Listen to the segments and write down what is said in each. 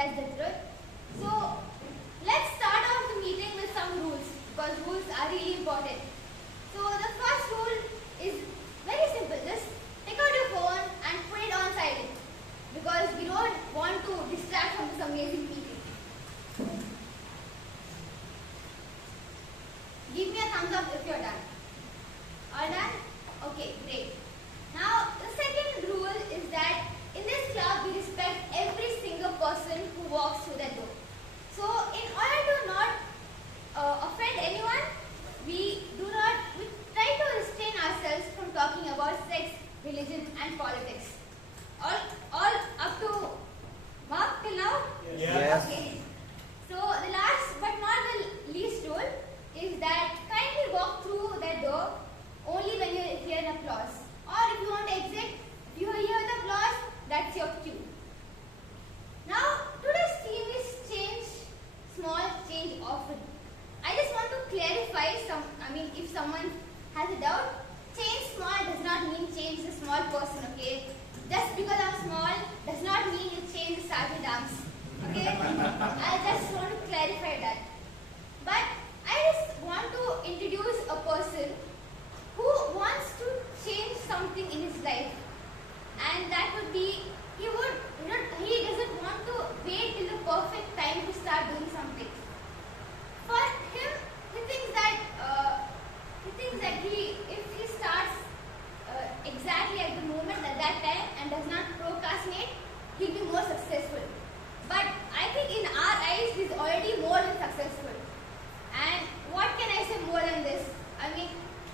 That's the truth. So let's start off the meeting with some rules because rules are really important. So the first rule is very simple. Just take out your phone and put it on silent because we don't want to distract from this amazing meeting. Give me a thumbs up if you're done. All done? Okay, great. Now, the second rule is that in this club, we respect every single person who walks through that door. So, in order to not offend anyone, we try to restrain ourselves from talking about sex, religion, and politics. All up to mark till now? Yes. Okay. So, the last but not the least rule is that kindly walk through that door only when you hear an applause. Or if you want to exit, if you hear the applause, that's your cue. Now, today's theme is change small, change often. I just want to clarify if someone has a doubt, change small does not mean change the small person, okay? Just because I'm small does not mean you change the start to dance, okay? I just want to clarify that. But I just want to introduce a person who wants to change something in his life, and that would be he doesn't want to wait till the perfect time to start doing something. For him, he thinks that if he starts exactly at the moment at that time and does not procrastinate, he'll be more successful. But I think in our eyes, he's already more than successful. And what can I say more than this?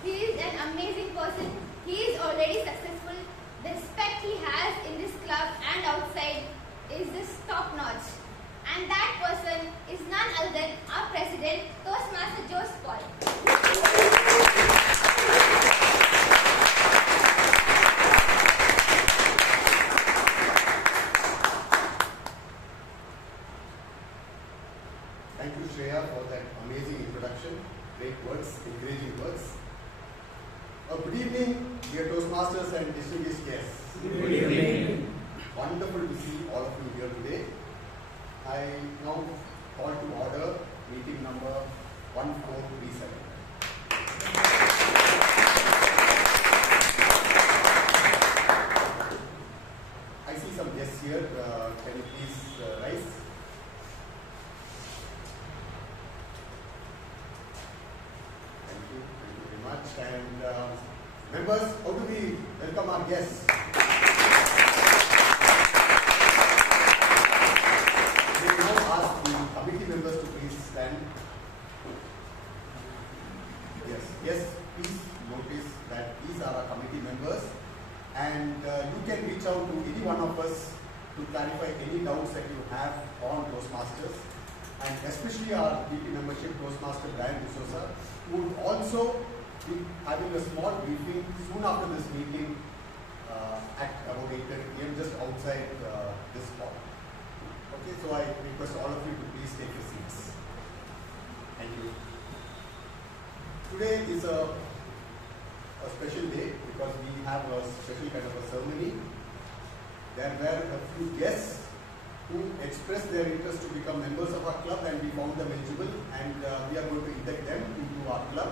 He is an amazing person. He is already successful. The respect he has in this club and outside is just top notch. And that person is none other than our president, Toastmaster Joseph Paul. Thank you, Shreya, for that amazing introduction. Great words, encouraging words. Good evening, dear Toastmasters and distinguished guests. Good evening. Wonderful to see all of you here today. I now call to order meeting number 1437. I see some guests here. Can you please rise? Thank you very much. And members, how do we welcome our guests? We now ask the committee members to please stand. Yes, please notice that these are our committee members, and you can reach out to any one of us to clarify any doubts that you have on Toastmasters, and especially our DP membership, Toastmaster Brian D'Souza, who would also be having a small briefing soon after this meeting at about 8:30 p.m. just outside this hall. Okay, so I request all of you to please take your seats. Thank you. Today is a special day because we have a special kind of a ceremony. There were a few guests who expressed their interest to become members of our club, and we found them eligible, and we are going to induct them into our club.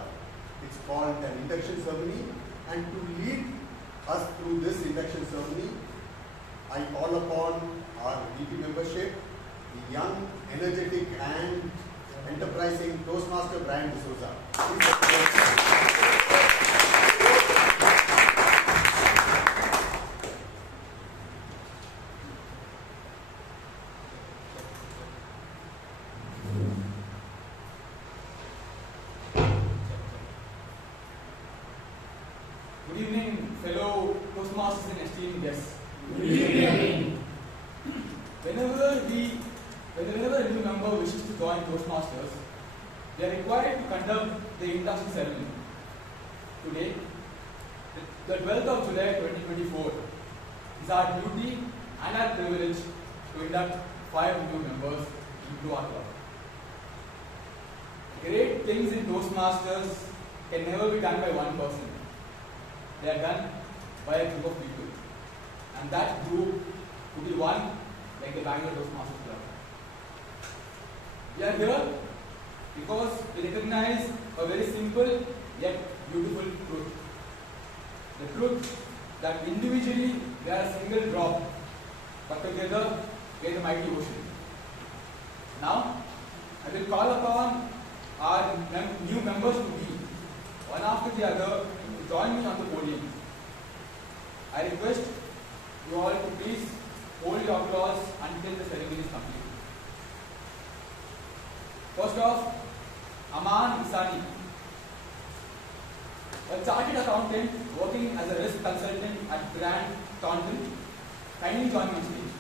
It's called an induction ceremony, and to lead us through this induction ceremony, I call upon our DP membership, the young, energetic and enterprising Toastmaster Brian D'Souza. Good evening, fellow Toastmasters and esteemed guests. Good evening. Whenever a new member wishes to join Toastmasters, they are required to conduct the induction ceremony. Today, the 12th of July 2024, is our duty and our privilege to induct 5 new members into our club. Great things in Toastmasters can never be done by one person. They are done by a group of people. And that group could be one like the Bangalore Toastmasters Club. We are here because we recognize a very simple yet beautiful truth. The truth that individually we are a single drop, but together we are the mighty ocean. Now, I will call upon our new members to be, one after the other, to join me on the podium. I request you all to please hold your applause until the ceremony is complete. First off, Aman Isani, a chartered accountant working as a risk consultant at Grant Thornton. Kindly join me on stage.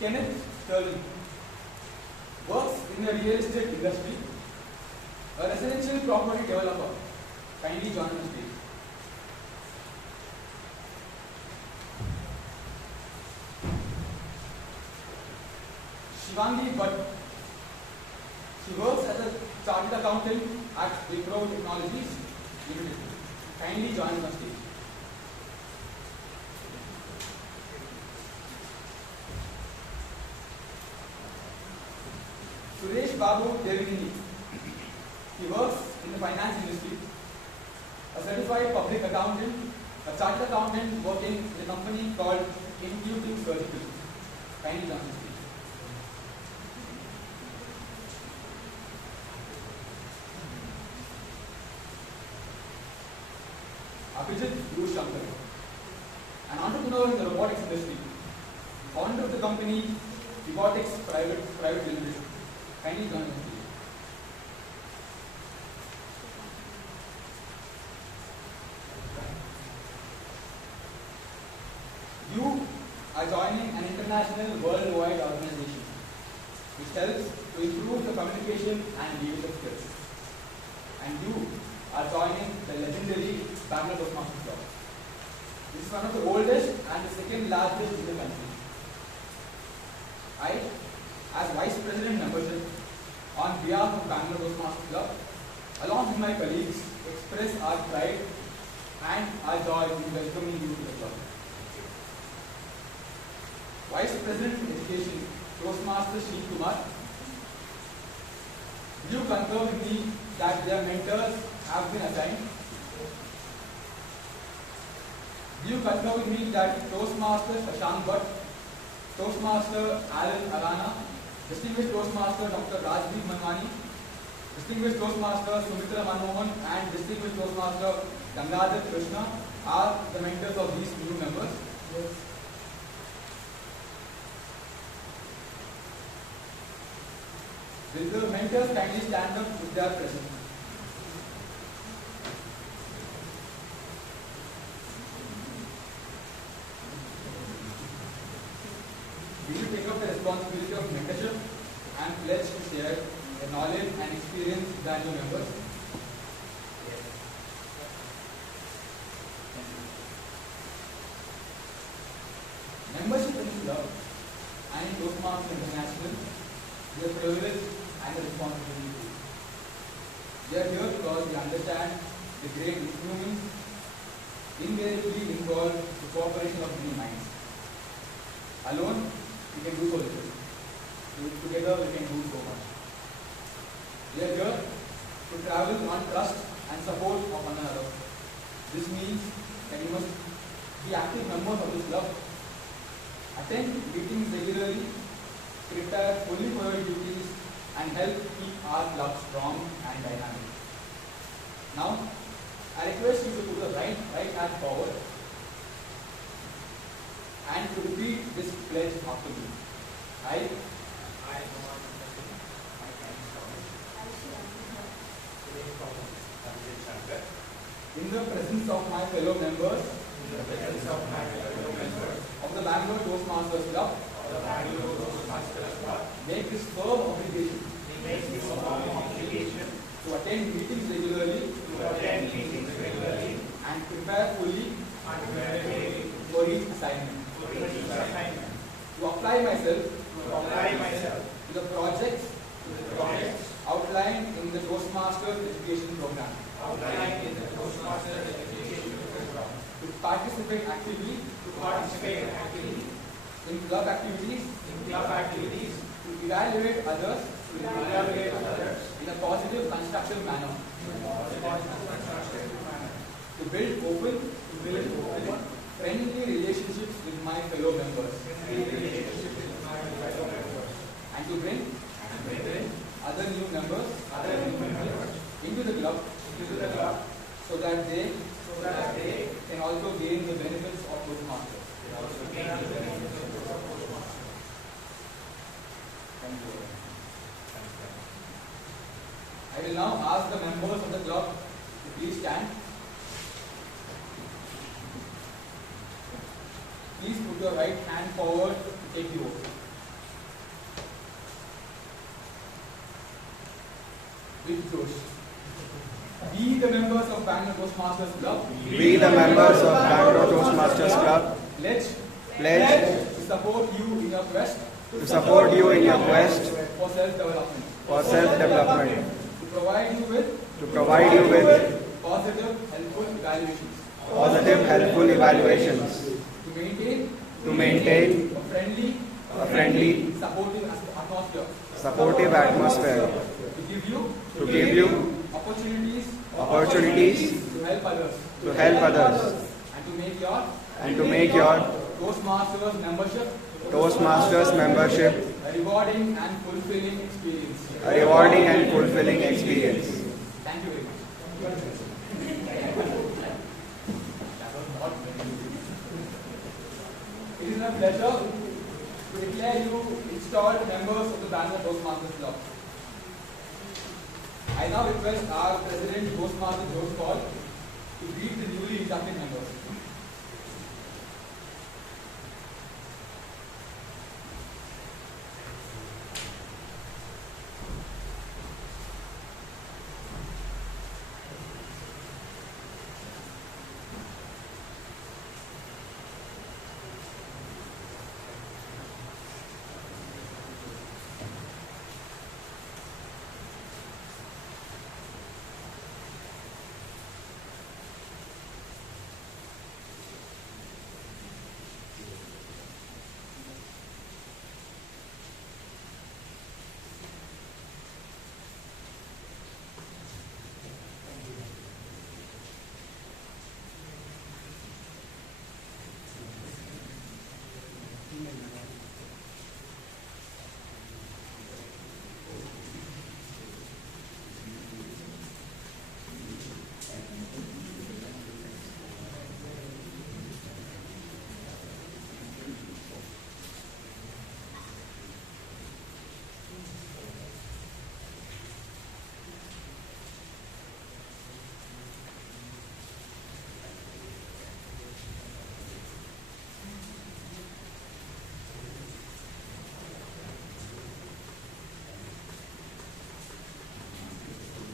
Kenneth Sterlin works in the real estate industry, a residential property developer. Kindly join on stage. Shivangi Bhatt. She works as a chartered accountant at Wipro Technologies Limited. Kindly join on stage. Suresh Babu Devini. He works in the finance industry, a certified public accountant, a chartered accountant working in a company called Impromptu Speaking. Kindly join us. Abhay Shankar, an entrepreneur in the robotics industry, founder of the company Robotics Private Limited. Kindly join us. You are joining an international worldwide organization which helps to improve the communication and leadership skills. And you are joining the legendary Bangalore Toastmasters Club. This is one of the oldest and the second largest in the country. I, as Vice President membership, on behalf of Bangalore Toastmasters Club, along with my colleagues, express our pride and our joy in welcoming you to the club. Vice President of Education, Toastmaster Shri Kumar, do you concur with me that their mentors have been assigned? Do you concur with me that Toastmaster Shashank Bhatt, Toastmaster Alan Arana, Distinguished Toastmaster Dr. Rajdeep Manwani, Distinguished Toastmaster Sumitra Manohan, and Distinguished Toastmaster Gangadhar Krishna are the mentors of these new members? Yes. Will the mentors kindly stand up if they are present? Will you take up the responsibility of mentorship and pledge to share the knowledge and experience with the new members? Yes. Membership in this club and in Toastmasters International is a privilege and a responsibility. We are here because we understand the great influence invariably involved the cooperation of many minds. Alone, we can do so little. Together, we can do so much. We are here to travel on trust and support of one another. This means that you must be active members of this club, attend meetings regularly, prepare fully for your duties, and help keep our club strong and dynamic. Now, I request you to put the right hand forward and to repeat this pledge after me. I in the presence of my fellow members of the Bangalore Toastmasters Club, make this firm obligation to attend meetings regularly and prepare fully for each assignment. To apply myself to the projects outlined in the Toastmasters education program. To participate actively in club activities, to evaluate others in a positive, constructive manner, to build open, friendly relationships with my fellow members, and to bring other new members into the club so that they can also gain the benefits of Toastmasters. Thank you. I will now ask the members of the club to please stand. Please put your right hand forward to take the oath. With Josh. We, the members of Bangalore Toastmasters Club, We, the members of Bangalore Toastmasters Club, pledge to support you in your quest to support you in your quest for self-development, to provide you with positive, helpful evaluations, to maintain a friendly, supportive atmosphere, to give you opportunities to help others, and to make your Toastmasters membership a a rewarding and fulfilling experience. Thank you very much. It is my pleasure to declare you installed members of the Bangalore Toastmasters Club. I now request our President Toastmaster Josh Paul to greet the newly inducted members.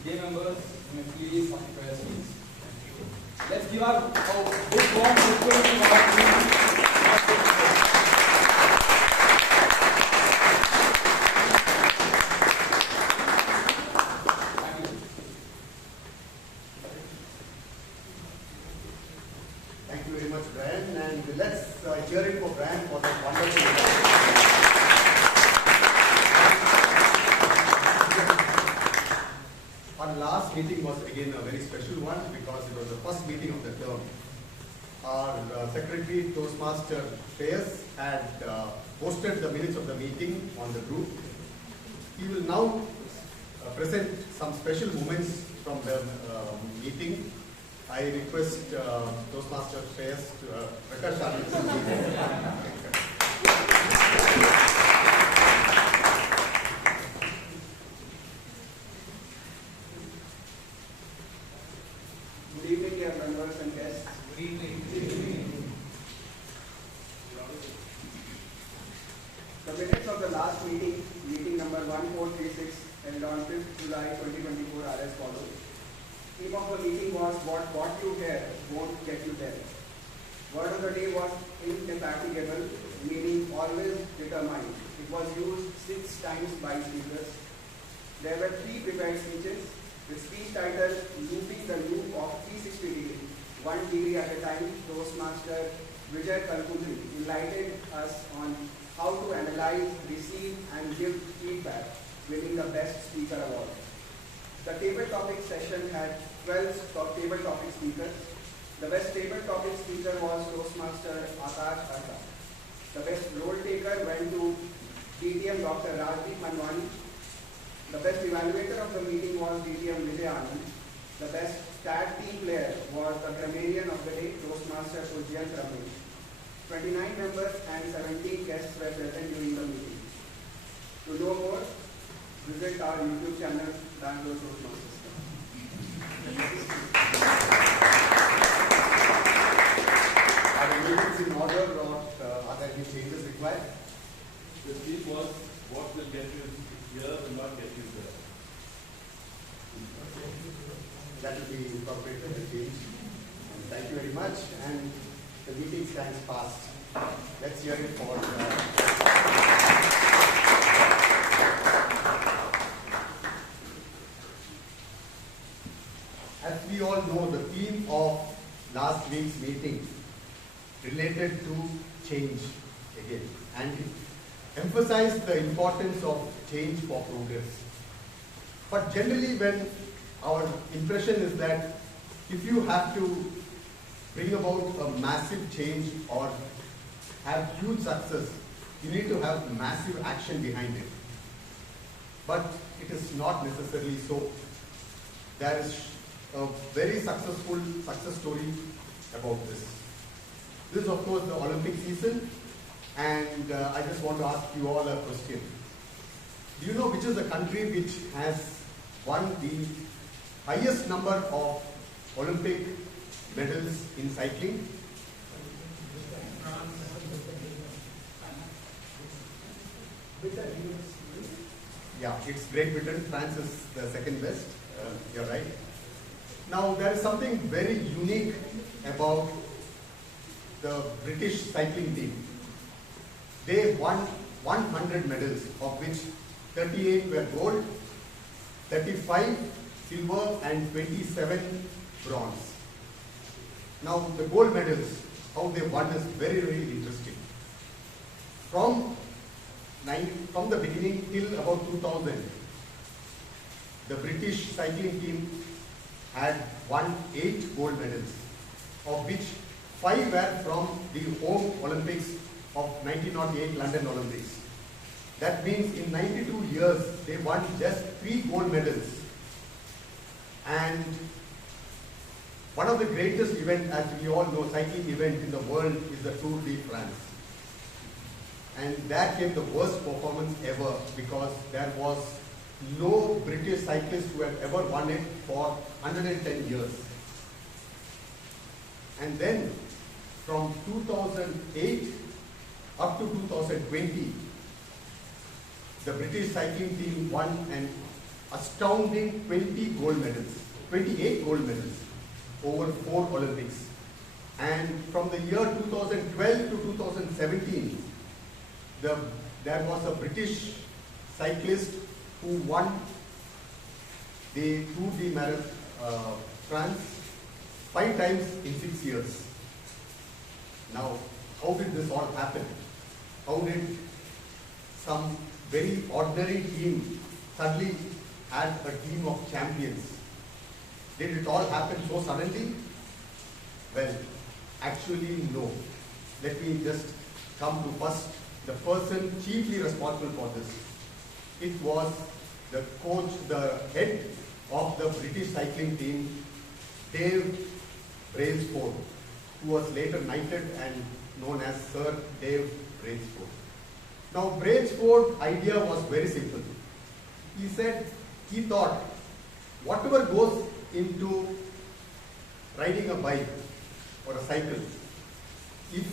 Dear members, may please occupy your seats. Let's give our big warm welcome to our Thank you very much, Brian. And let's hear it for Brian for that wonderful. Our last meeting was again a very special one because it was the first meeting of the term. Our Secretary Toastmaster Shreya had posted the minutes of the meeting on the group. He will now present some special moments from the meeting. I request Toastmaster Shreya to Prakash Amrit. Good evening, dear members and guests. Good evening. The minutes of the last meeting, meeting number 1436, held on 5th July 2024 are as follows. Theme of the meeting was what got you here won't get you there. Word of the day was indefatigable, meaning always determined. It was used 6 times by speakers. There were 3 prepared speeches. The speech title, Looping the Loop of 360 Degree, 1 degree at a time, Toastmaster Vijayan enlightened us on how to analyze, receive and give feedback, winning the Best Speaker Award. The table topic session had 12 table topic speakers. The best table topic speaker was Toastmaster Akash Arta. The best role taker went to DTM Dr. Rajdeep Manwani. The best evaluator of the meeting was DTM Vijayan. The best tag team player was the grammarian of the day, Toastmaster Vijayan. 29 members and 17 guests were present during the meeting. To know more, visit our YouTube channel, Bangalore Toastmasters. Are the meetings in order or are there any changes required? The theme was what will get you here will not get you there. That will be incorporated and changed. And thank you very much. And the meeting stands fast. Let's hear it for. As we all know, the theme of last week's meeting related to change again, and it emphasized the importance of change for progress. But generally, when our impression is that if you have to bring about a massive change or have huge success, you need to have massive action behind it. But it is not necessarily so. There is a very successful success story about this. This is of course the Olympic season, and I just want to ask you all a question. Do you know which is the country which has won the highest number of Olympic medals in cycling? Yeah, it's Great Britain. France is the second best. You're right. Now, there is something very unique about the British cycling team. They won 100 medals, of which 38 were gold, 35 silver and 27 bronze. Now, the gold medals, how they won is very, very interesting. From the beginning till about 2000, the British cycling team had won 8 gold medals, of which 5 were from the home Olympics of 1908 London Olympics. That means in 92 years, they won just 3 gold medals. And one of the greatest events, as we all know, cycling event in the world is the Tour de France. And that came the worst performance ever, because there was no British cyclist who had ever won it for 110 years. And then from 2008 up to 2020, the British cycling team won an astounding 28 gold medals over 4 Olympics. And from the year 2012 to 2017, there was a British cyclist who won the Tour de France 5 times in 6 years. Now, how did this all happen? How did some very ordinary team suddenly had a team of champions? Did it all happen so suddenly? Well, actually no. Let me just come to first the person chiefly responsible for this. It was the coach, the head of the British cycling team, Dave Brailsford, who was later knighted and known as Sir Dave Brailsford. Now, Brailsford's idea was very simple. He thought, whatever goes into riding a bike or a cycle, if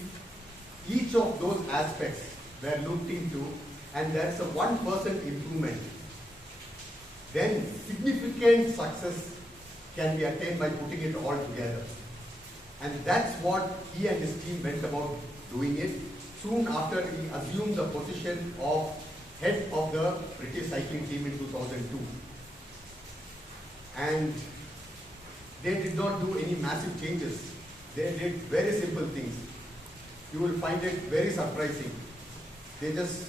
each of those aspects were looked into and there is a 1% improvement, then significant success can be attained by putting it all together. And that's what he and his team went about doing it soon after he assumed the position of head of the British cycling team in 2002. And they did not do any massive changes. They did very simple things. you will find it very surprising. They just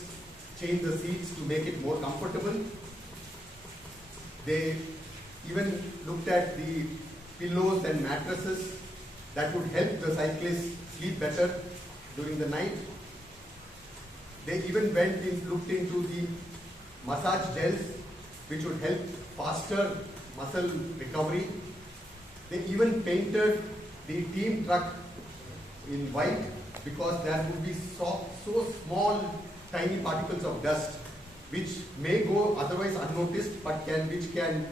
change the seats to make it more comfortable. They even looked at the pillows and mattresses that would help the cyclists sleep better during the night. They even looked into the massage gels which would help faster muscle recovery. They even painted the team truck in white because there would be so small tiny particles of dust which may go otherwise unnoticed but which can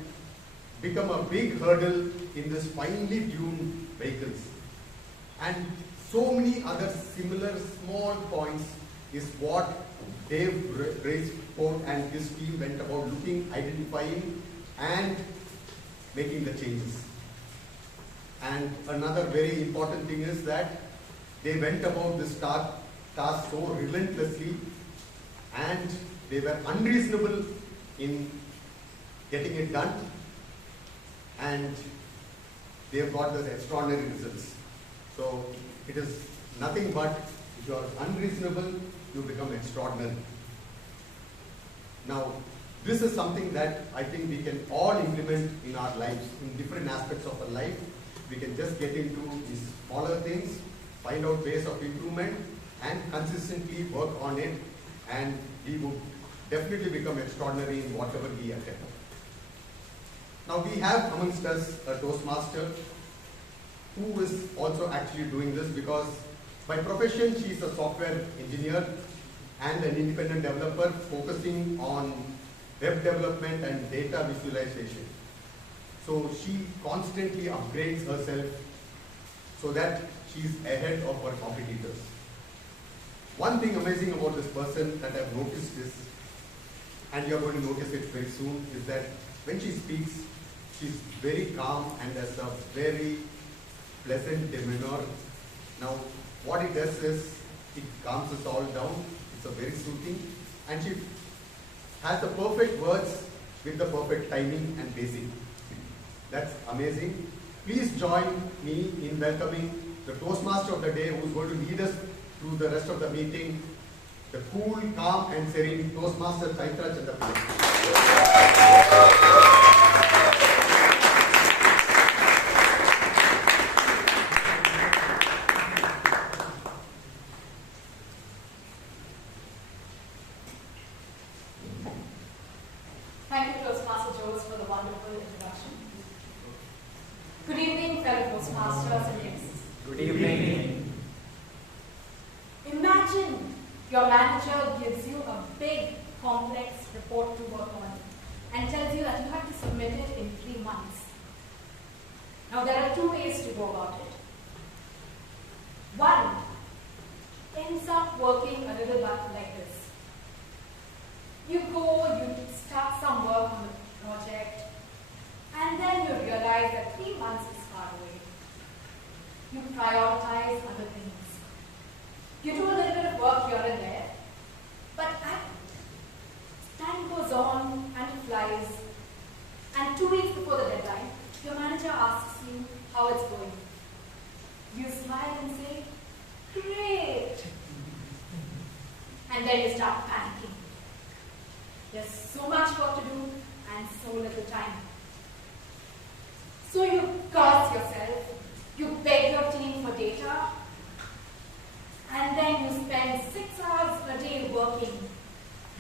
become a big hurdle in this finely tuned vehicles. And so many other similar small points is what Dave raised for, and his team went about looking, identifying and making the changes. And another very important thing is that they went about this task so relentlessly, and they were unreasonable in getting it done, and they have got those extraordinary results. So it is nothing but if you are unreasonable, you become extraordinary. Now, this is something that I think we can all implement in our lives, in different aspects of our life. We can just get into these smaller things, find out ways of improvement, and consistently work on it, and we would definitely become extraordinary in whatever we attempt. Now, we have amongst us a Toastmaster who is also actually doing this because by profession she is a software engineer and an independent developer focusing on web development and data visualization. So she constantly upgrades herself so that she is ahead of her competitors. One thing amazing about this person that I've noticed is, and you're going to notice it very soon, is that when she speaks, she's very calm and has a very pleasant demeanor. Now, what it does is, it calms us all down. It's a very soothing, and she has the perfect words with the perfect timing and pacing. That's amazing. Please join me in welcoming the Toastmaster of the day, who is going to lead us through the rest of the meeting, the cool, calm, and serene Toastmaster Chaitra Chandapillai. Thank you, Toastmaster Jules, for the wonderful introduction. Good evening, fellow Toastmasters and guests. Good evening. Imagine your manager gives you a big, complex report to work on and tells you that you have to submit it in 3 months. Now, there are 2 ways to go about it. One ends up working a little bit like this. You go, you start some work on the project, and then you realize that 3 months is far away. You prioritize other things. You do a little bit of work here and there, but as time goes on and it flies, and 2 weeks before the deadline, your manager asks you how it's going. You smile and say, "Great!" And then you start panicking. There's so much work to do and so little time. So you curse yourself, you beg your team for data, and then you spend 6 hours a day working,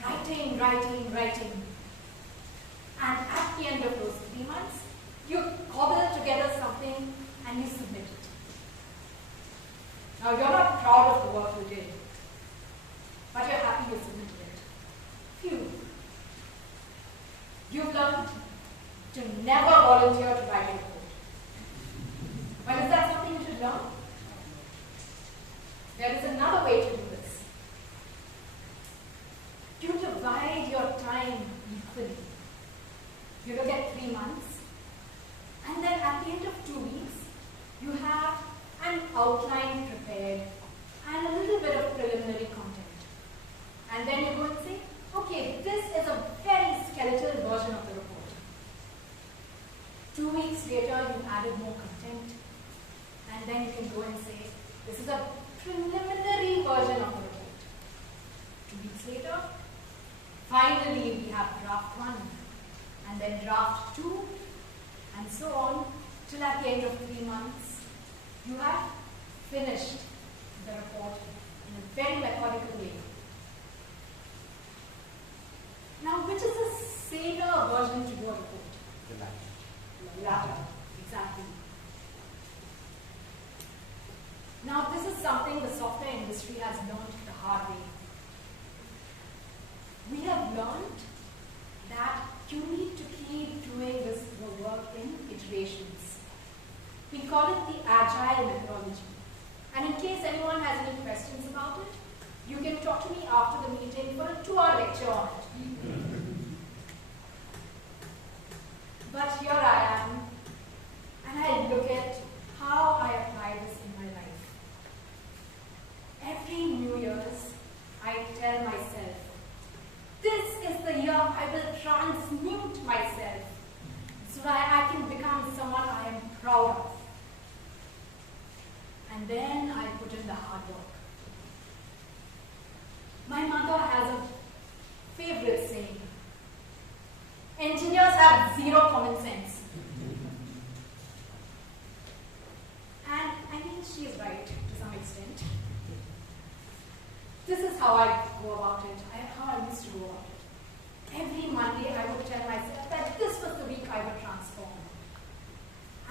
writing. And at the end of those 3 months, you cobble together something and you submit it. Now, you're not proud of the work you did, but you're happy you submitted it. Phew. You've learned to never volunteer to write a report. But is that something you should learn? There is another way to do this. You divide your time equally. You look at 3 months, and then at the end of 2 weeks, you have an outline prepared and a little bit of preliminary content. And then you go and say, okay, this is a very skeletal version of the report. 2 weeks later, you added more content, and then you can go and say, this is a preliminary version of the report. 2 weeks later, finally we have draft 1, and then draft 2, and so on, till at the end of 3 months, you have finished the report in a very methodical way. Now, which is a saner version to your report? The latter, exactly. Now, this is something the software industry has learned the hard way. We have learned that you need to keep doing this work in iterations. We call it the agile methodology. And in case anyone has any questions about it, you can talk to me after the meeting for a 2-hour lecture on it. But here I am, and I look at how I apply this in my life. Every New Year's, I tell myself, this is the year I will transmute myself so that I can become someone I am proud of. And then I put in the hard work. My mother has a favorite saying, engineers have zero common sense. And I mean, she is right to some extent. This is how I go about it, how I used to go about it. Every Monday I would tell myself that this was the week I would transform.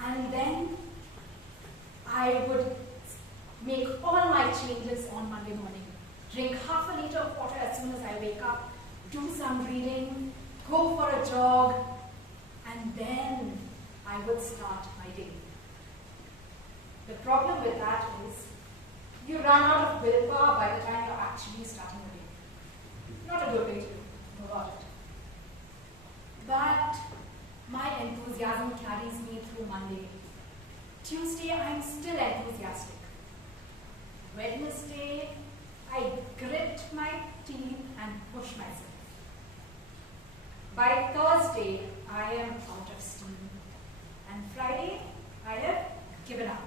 And then I would make all my changes on Monday morning. Drink half a liter of water as soon as I wake up, do some reading, go for a jog, and then I would start my day. The problem with that is you run out of willpower by the time you're actually starting the day. Not a good way to go about it. But my enthusiasm carries me through Monday. Tuesday, I'm still enthusiastic. Wednesday, I grit my teeth and push myself. By Thursday, I am out of steam. And Friday, I have given up.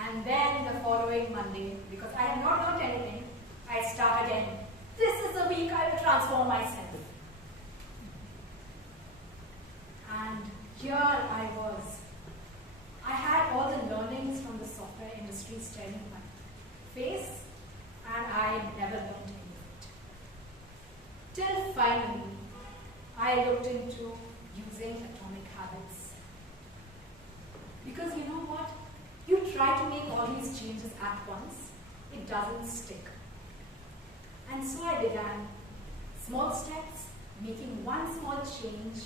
And then the following Monday, because I have not learned anything, I start again. This is the week I will transform myself. And here I was. I had all the learnings from the software industry staring in my face, and I never learned any of it. Till finally, I looked into using atomic habits. Because you know what? You try to make all these changes at once, it doesn't stick. And so I began small steps, making one small change,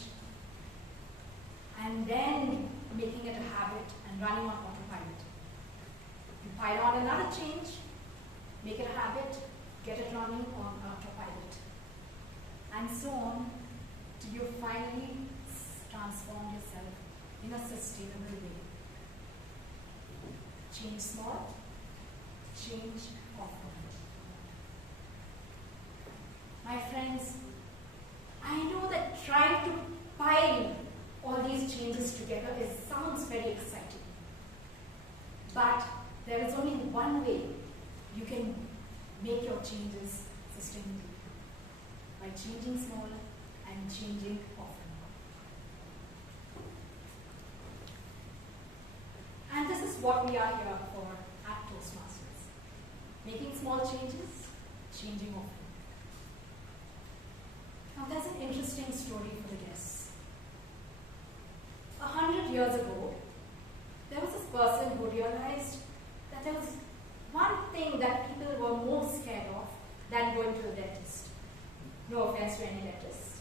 and then making it a habit and running on autopilot. You pile on another change, make it a habit, get it running on autopilot. And so on till you finally transform yourself in a sustainable way. Change small, change often. My friends, I know that trying to pile all these changes together sounds very exciting. But there is only one way you can make your changes sustainable. By changing small and changing often. And this is what we are here for at Toastmasters. Making small changes, changing often. Now there's an interesting story for the guests. 100 years ago, there was this person who realized that there was one thing that people were more scared of than going to the dentist. No offense to any dentists.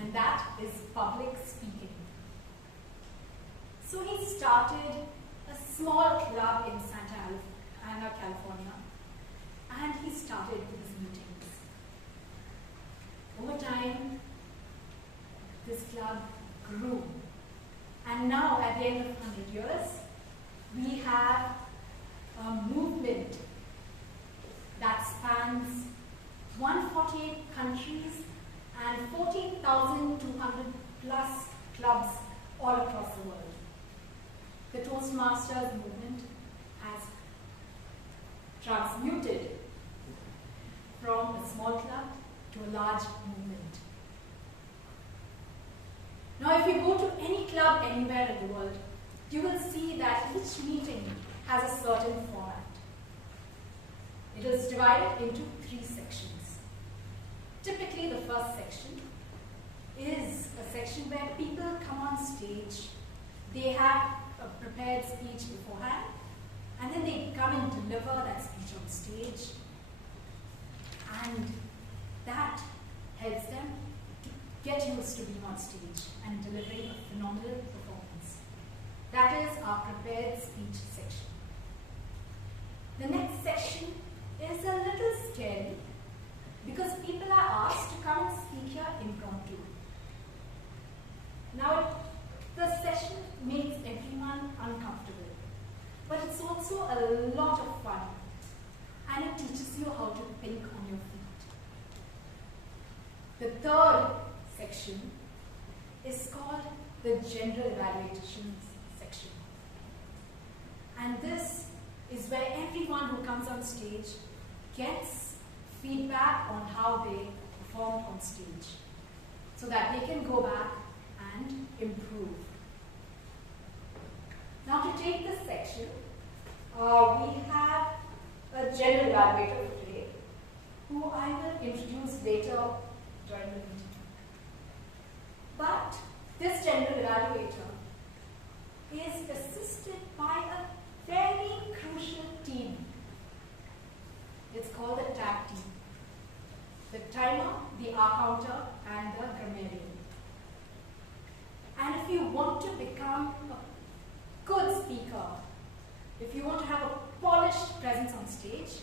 And that is public speaking. So he started a small club in Santa Ana, California, and he started his meetings. Over time, this club grew. And now, at the end of 100 years, we have a movement that spans 148 countries and 14,200 plus clubs all across the world. The Toastmasters Toastmasters movement has transmuted from a small club to a large movement. Now, if you go to any club anywhere in the world, you will see that each meeting has a certain format. It is divided into 3 sections. Typically, the first section is a section where people come on stage. They have a prepared speech beforehand, and then they come and deliver that speech on stage, and that helps them to get used to being on stage and delivering a phenomenal performance. That is our prepared speech section. The next section is a little scary because people are asked to come and speak here impromptu. Now, the session makes everyone uncomfortable, but it's also a lot of fun, and it teaches you how to think on your feet. The third section is called the general evaluations section, and this is where everyone who comes on stage gets feedback on how they performed on stage, so that they can go back and improve. Now, to take this section, we have a general evaluator for today, who I will introduce later during the meeting. But this general evaluator is assisted by a very crucial team. It's called the tag team. The timer, the counter, and the grammarian. And if you want to become a good speaker, if you want to have a polished presence on stage,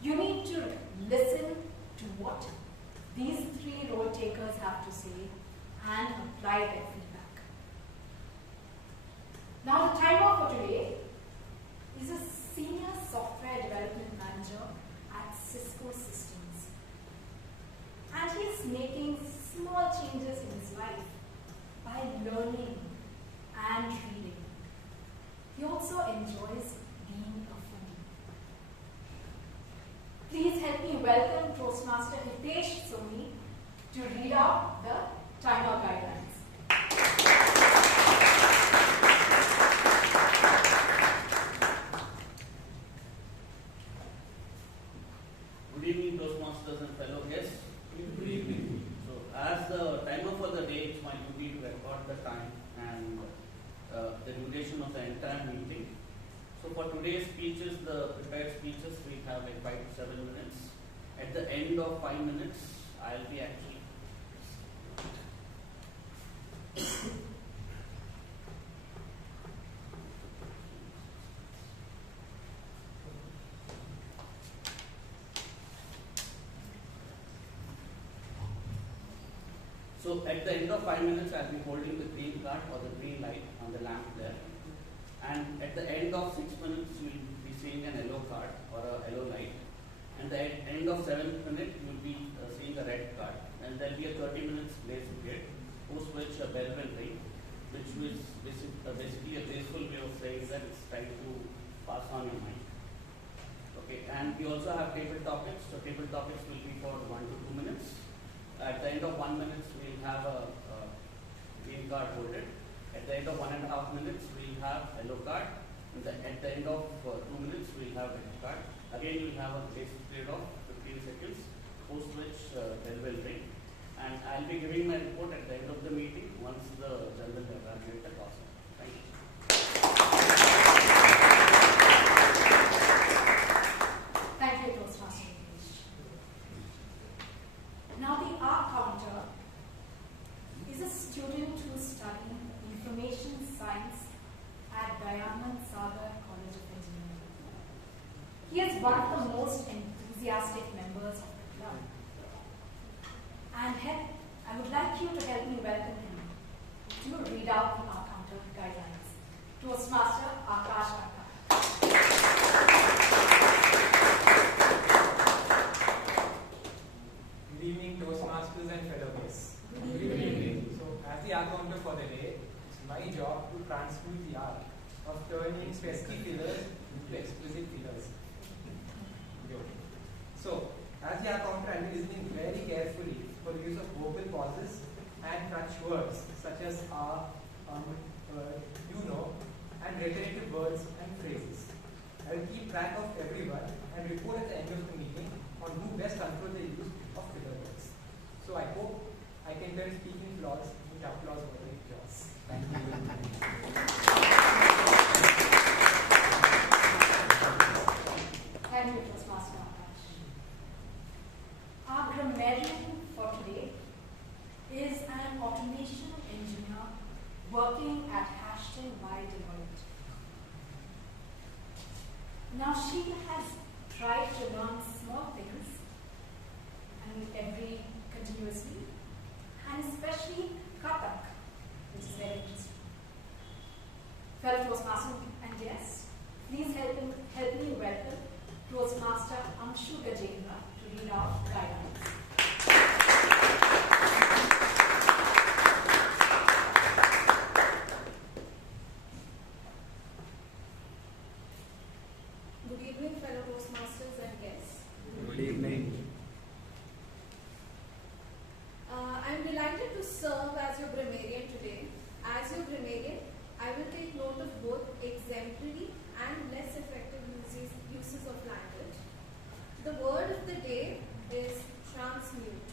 you need to listen to what these 3 role takers have to say and apply their feedback. Now, the timer for today is a senior software development manager at Cisco Systems. And he is making small changes in his life by learning and reading. He also enjoys being a foodie. Please help me welcome Toastmaster Hitesh Soni to read out the timer guidelines. Good evening, Toastmasters and fellow guests. Good evening. So, as the timer for the day, it's my duty to record the time and the duration of the entire meeting. So, for today's speeches, the prepared speeches, we have like 5 to 7 minutes. At the end of 5 minutes, I'll be actually So at the end of 5 minutes, I'll be holding the green card or the green light on the lamp there. And at the end of 6 minutes, you'll be seeing an yellow card or a yellow light. And at the end of 7th minute, you'll be seeing a red card. And there'll be a 30 minutes grace period, post which a bell will ring, which is basically a graceful way of saying that it's time to pass on your mind. Okay, and we also have table topics. So table topics will be for 1 to 2 minutes. At the end of 1 minute, we'll have a green card holded. At the end of 1.5 minutes, we'll have yellow card. And at the end of 2 minutes, we'll have red card. Again, we'll have a grace period of 15 seconds, post which bell will ring. And I'll be giving my report at the end of the meeting once the general evaluator passes. Thank you. Thank you, Toastmaster. Now, the R counter is a student who's studying information science at Dayanand Sagar College of Engineering. He is one of the most enthusiastic members of the club. And I would like you to help me welcome him to read out the R counter guidelines. Toastmaster Akash Akash. Good evening, Toastmasters and fellow guests. Good evening. So, as the R counter for the day, it's my job to transmute the R of turning pesky fillers into exquisite fillers. So, as you are counter, I'll be listening very carefully for the use of vocal pauses and catch words such as you know, and repetitive words and phrases. I will keep track of everyone and report at the end of the meeting on who best controls the use of filler words. So I hope I can turn speaking flaws into applause for the jaws. Thank you very much. Thank you, Toastmaster Akash. Our grammarian for today is an automation engineer working at Hashtag by Deloitte. Now she has tried to learn small things and continuously, and especially Kathak, which is very interesting. Fellow Toastmaster and guests, please help me welcome Toastmaster Gajendra to read our guidelines. Good evening, fellow Toastmasters and guests. Good evening. I'm delighted to serve as your grammarian today. As your grammarian, I will take note of both exemplary and less effective uses of language. The word of the day is transmute.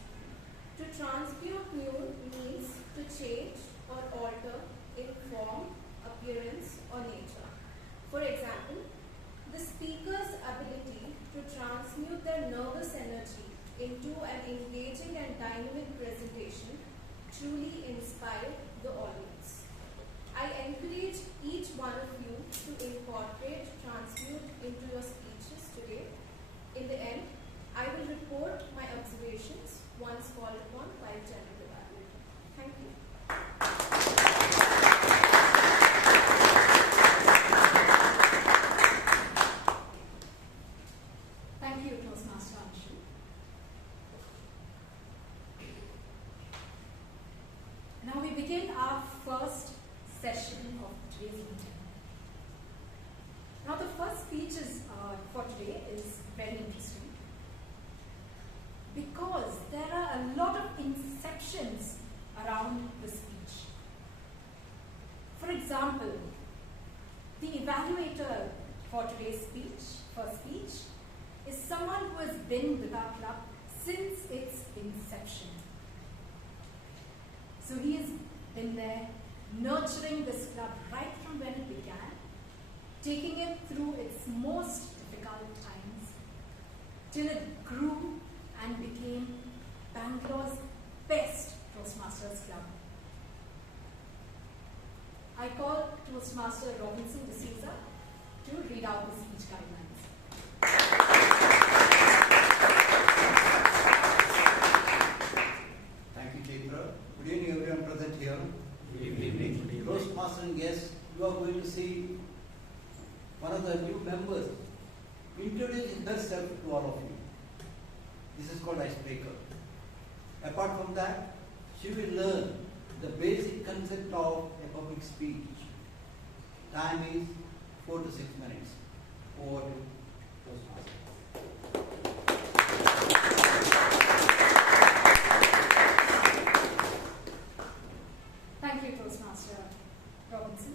To transmute means to change or alter in form, appearance, or nature. For example, the speaker's ability to transmute their nervous energy into an engaging and dynamic presentation truly inspired the audience. I encourage each one of you to incorporate transmute into your speeches today. In the end, I will report my observations once called upon by Chandapillai. Thank you. Thank you, Toastmaster Anshu. Now we begin our first session of today's meeting. Now the first speech for today is very interesting because there are a lot of inceptions around the speech. For example, the evaluator for today's first speech, is someone who has been with our club since its inception. So he has been there nurturing this club right from when it began, taking it through its most difficult times, till it grew and became Bangalore's best Toastmasters club. I call Toastmaster Robinson D'Souza to read out the speech guidelines. Thank you, Chaitra. Good evening, everyone present here. Good evening. Toastmaster and guests, you are going to see one of the new members introducing herself to all of you. This is called icebreaker. Apart from that, she will learn the basic concept of a public speech. Time is 4 to 6 minutes. Over to Toastmaster. Thank you, Toastmaster Robinson.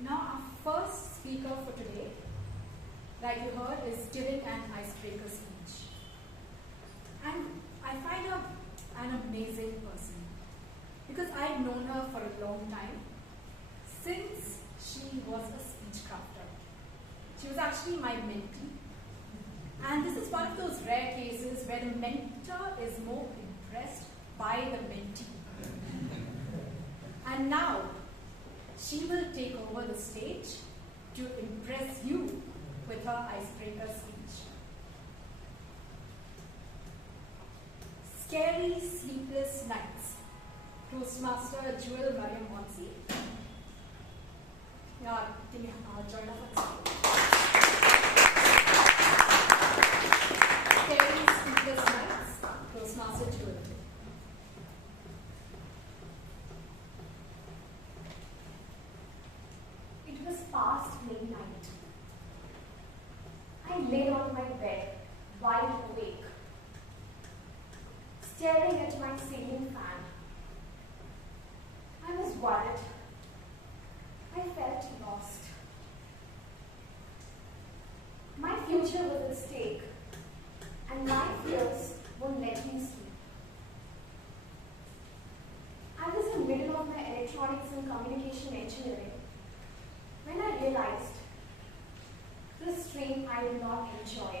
Now, our first speaker for today, like you heard, is giving an icebreaker speech. And I find her an amazing person because I've known her for a long time, since she was a speech crafter. She was actually my mentee. And this is one of those rare cases where the mentor is more impressed by the mentee. And now, she will take over the stage to impress you with her icebreaker speech. Scary Sleepless Nights. Toastmaster Jewel Mariam Moncy. Can you join us on stage? Scary Sleepless Nights. Toastmaster Jewel. past midnight. I lay on my bed, wide awake, staring at my ceiling fan. I was worried. I felt lost. My future was at stake, and my fears won't let me sleep. I was in the middle of my electronics and communication engineering when I realized this stream I do not enjoy.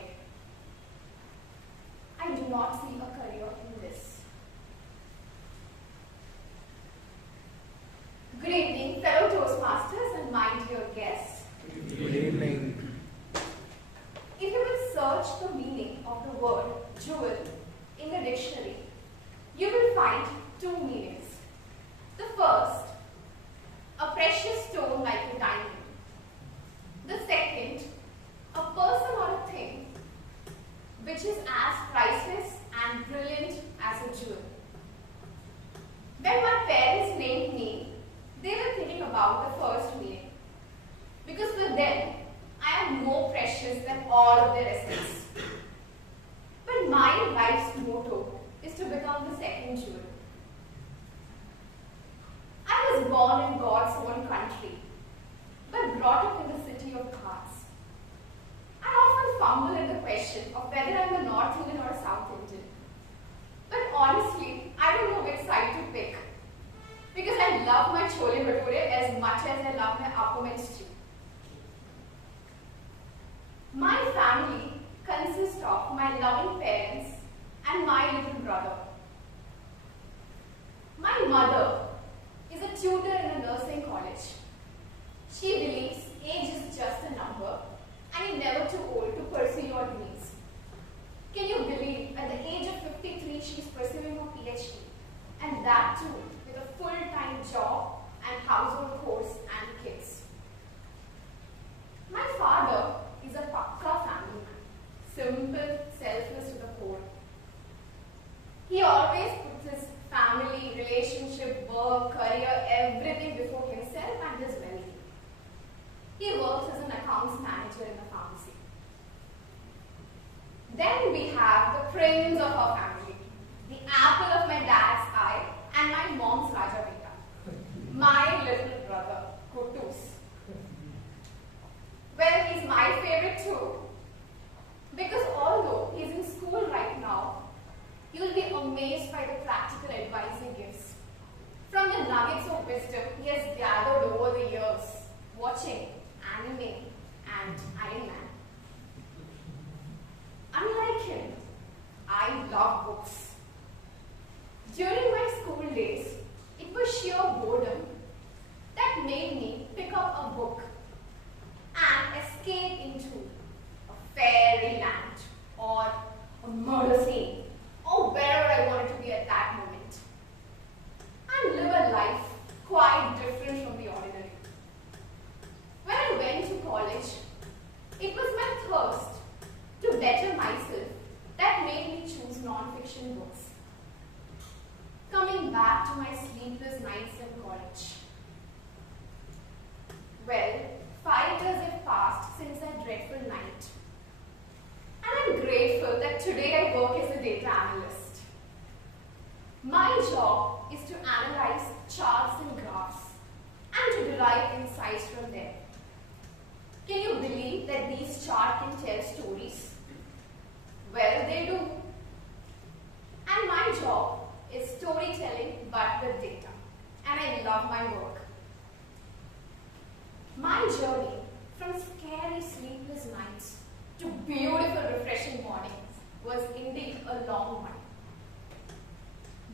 I do not see a career in this. Good evening, fellow Toastmasters and my dear guests. Good evening. If you will search the meaning of the word jewel in the dictionary, you will find two meanings. The first, a precious stone like a diamond. The second, a person or a thing which is as priceless and brilliant as a jewel. When my parents named me, they were thinking about the first meaning, because for them, I am more precious than all of their essence. But my life's motto is to become the second jewel. I was born in God's own country, but brought up in the city of cards. I often fumble at the question of whether I am a North Indian or a South Indian. But honestly, I don't know which side to pick, because I love my chole bhature as much as I love my appam and stew. My family consists of my loving parents and my little brother. My mother is a tutor in a nursing college. She believes age is just a number and you're never too old to pursue your dreams. Can you believe at the age of 53 she's pursuing a PhD, and that too with a full-time job and household chores and kids. My father is a pakka family man, simple, selfless to the core. He always puts his family, relationship, work, career, everything before himself and his well-being. He works as an accounts manager in a pharmacy. Then we have the prince of our family, the apple of my dad's eye and my mom's Raja Beta, my little brother, Kutus. Well, he's my favorite too, because although he's in school right now, you'll be amazed by the practical advice he gives. From the nuggets of wisdom he has gathered over the years, watching anime and Iron Man. Unlike him, I love books. During my school days, it was sheer boredom that made me pick up a book and escape into a fairyland or a murder scene or wherever I wanted to be at that moment, and live a life quite different from the ordinary. When I went to college, it was my thirst to better myself that made me choose non-fiction books. Coming back to my sleepless nights in college. Well, 5 years have passed since that dreadful night. And I'm grateful that today I work as a data analyst. My job is to analyze charts and graphs and to derive insights from them. Can you believe that these charts can tell stories? Well, they do. And my job is storytelling but with data. And I love my work. My journey from scary sleepless nights to beautiful refreshing mornings was indeed a long one.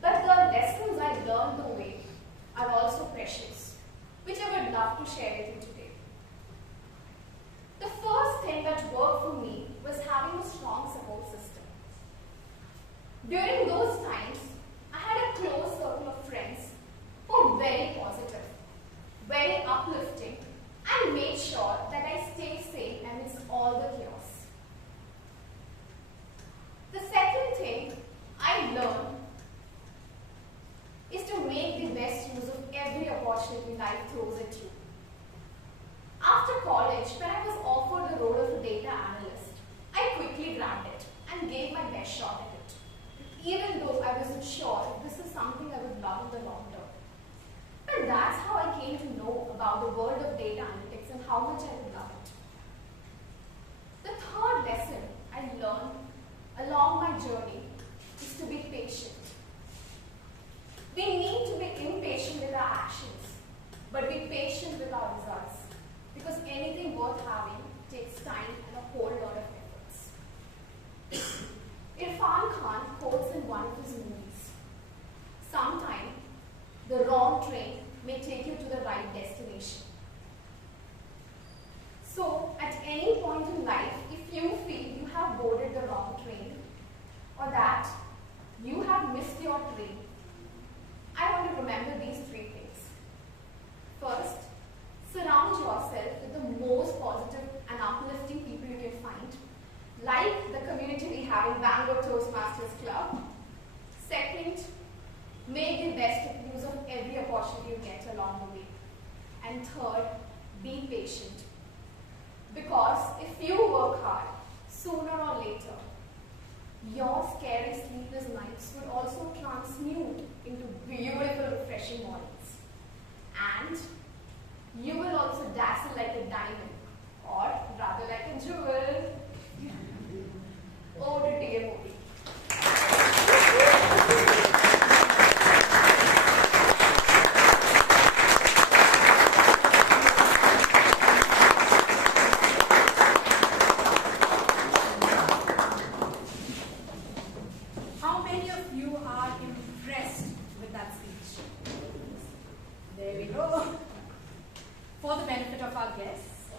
But the lessons I learned the way are also precious, which I would love to share with you today. The first thing that worked for me was having a strong support system. During those times, I had a close circle of friends who were very positive, very uplifting, and made sure that I stayed safe amidst all the chaos. The second thing I learned is to make the best use of every opportunity life throws at you. After world of data analytics and how much I would love it. The third lesson I learned along my journey is to be patient. We need to be impatient with our actions, but be patient with our results, because anything worth having takes time and a whole lot of efforts. Irfan Khan quotes in one of his movies, "Sometime the wrong train may take you to the right destination." So, at any point in life, if you feel you have boarded the wrong train or that you have missed your train, I want to remember these three things. First, surround yourself with the most positive and uplifting people you can find, like the community we have in Bangalore Toastmasters Club. Second, make the best use of every opportunity you get along the way. And third, be patient. Because if you work hard, sooner or later, your scary sleepless nights would also transmute into beautiful, refreshing mornings. And you will also dazzle like a diamond, or rather like a jewel. Over to dear movie. How many of you are impressed with that speech? There we go. For the benefit of our guests,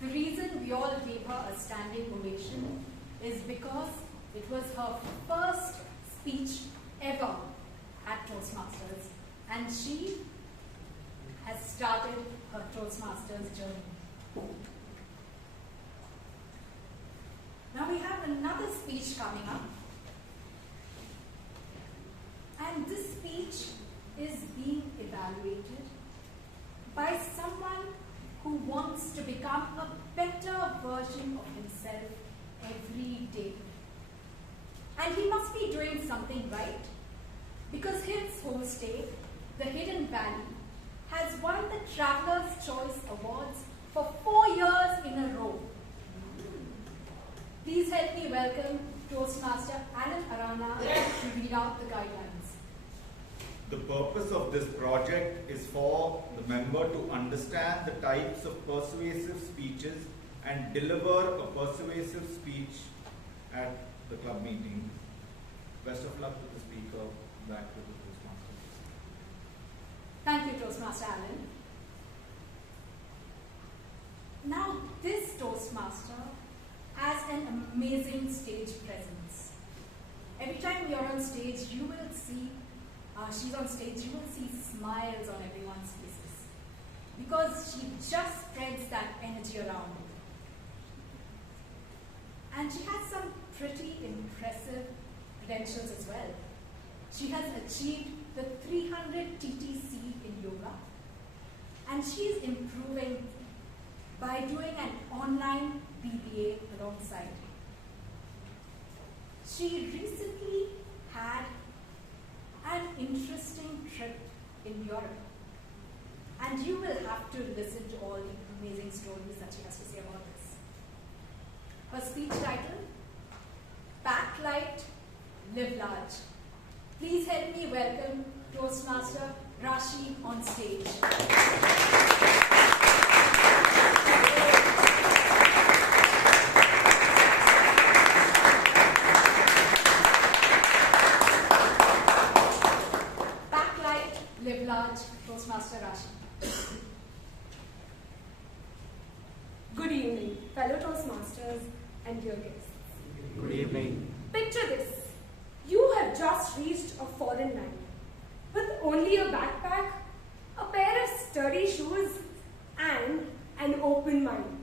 the reason we all gave her a standing ovation is because it was her first speech ever at Toastmasters, and she has started her Toastmasters journey. Now we have another speech coming up, and this speech is being evaluated by someone who wants to become a better version of himself every day. And he must be doing something right, because his home state, the Hidden Valley, has won the Traveler's Choice Awards for 4 years in a row. Please help me welcome Toastmaster Alan Arana to read out the guidelines. The purpose of this project is for the member to understand the types of persuasive speeches and deliver a persuasive speech at the club meeting. Best of luck to the speaker. Back to the Toastmasters. Thank you, Toastmaster Alan. Now, this Toastmaster has an amazing stage presence. Every time you're on stage, you will see, she's on stage, you will see smiles on everyone's faces, because she just spreads that energy around. And she has some pretty impressive credentials as well. She has achieved the 300 TTC in yoga, and she is improving by doing an online BBA alongside. She recently had an interesting trip in Europe, and you will have to listen to all the amazing stories that she has to say about this. Her speech title, Backlight, Live Large. Please help me welcome Toastmaster Rashi on stage. Backlight, Live Large, Toastmaster Rashi. Good evening, fellow Toastmasters and dear guests. Good evening. Picture this. You have just reached a foreign land with only a backpack, a pair of sturdy shoes, and an open mind.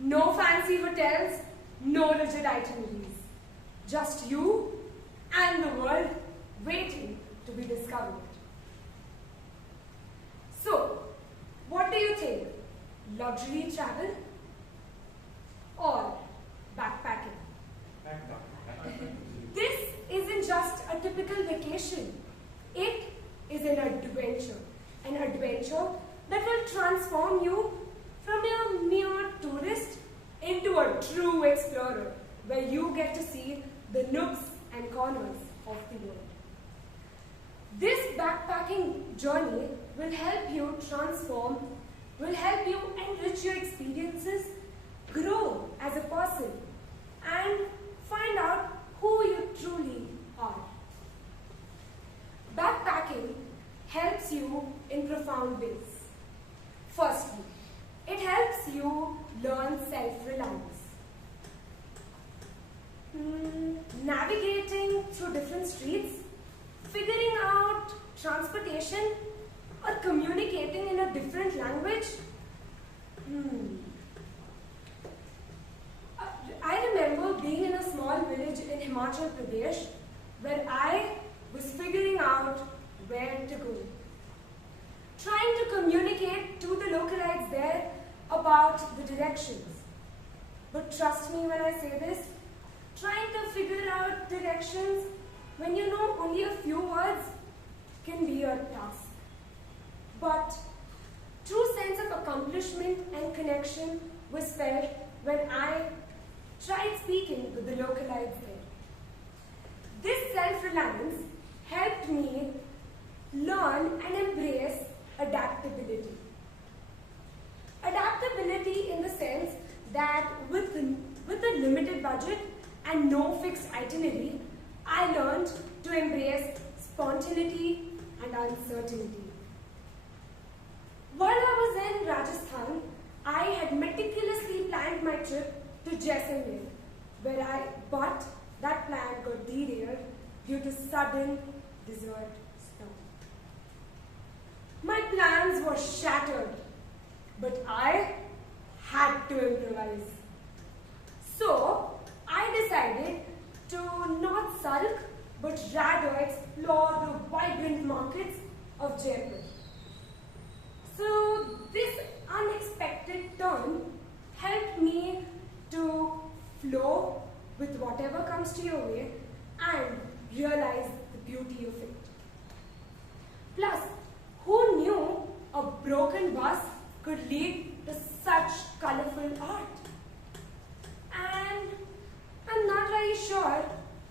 No fancy hotels, no rigid itineraries. Just you and the world waiting to be discovered. So, what do you think? Luxury travel or backpacking? This isn't just a typical vacation. It is an adventure that will will transform you from a mere tourist into a true explorer, where you get to see the nooks and corners of the world. This backpacking journey will help you transform, will help you enrich your experiences, grow as a person, and find out who you truly are. Backpacking helps you in profound ways. Firstly, it helps you learn self-reliance. Navigating through different streets, figuring out transportation, or communicating in a different language. I remember being in a small village in Himachal Pradesh where I was figuring out where to go. Trying to communicate to the localites there about the directions. But trust me when I say this, trying to figure out directions when you know only a few words can be a task. But true sense of accomplishment and connection was felt when I tried speaking with the localites there. This self-reliance helped me learn and embrace adaptability. Adaptability in the sense that with a limited budget and no fixed itinerary, I learned to embrace spontaneity and uncertainty. While I was in Rajasthan, I had meticulously planned my trip to Jaisalmer, but that plan got derailed due to sudden desert storm. My plans were shattered, but I had to improvise. So, I decided to not sulk, but rather explore the vibrant markets of Jaipur. So, this unexpected turn helped me to flow with whatever comes to your way and realize the beauty of it. Plus, who knew a broken bus could lead to such colorful art? And I'm not very sure,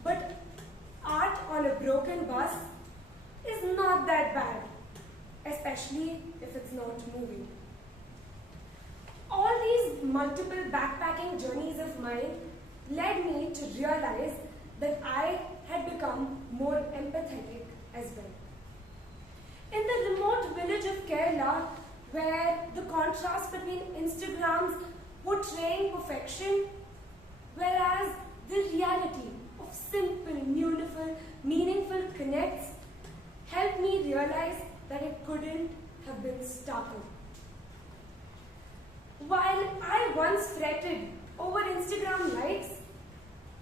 but art on a broken bus is not that bad, especially if it's not moving. All these multiple backpacking journeys of mine led me to realize that I had become more empathetic as well. In the remote village of Kerala, where the contrast between Instagrams portraying perfection, whereas the reality of simple, beautiful, meaningful connects helped me realize that it couldn't have been starker. While I once fretted over Instagram likes,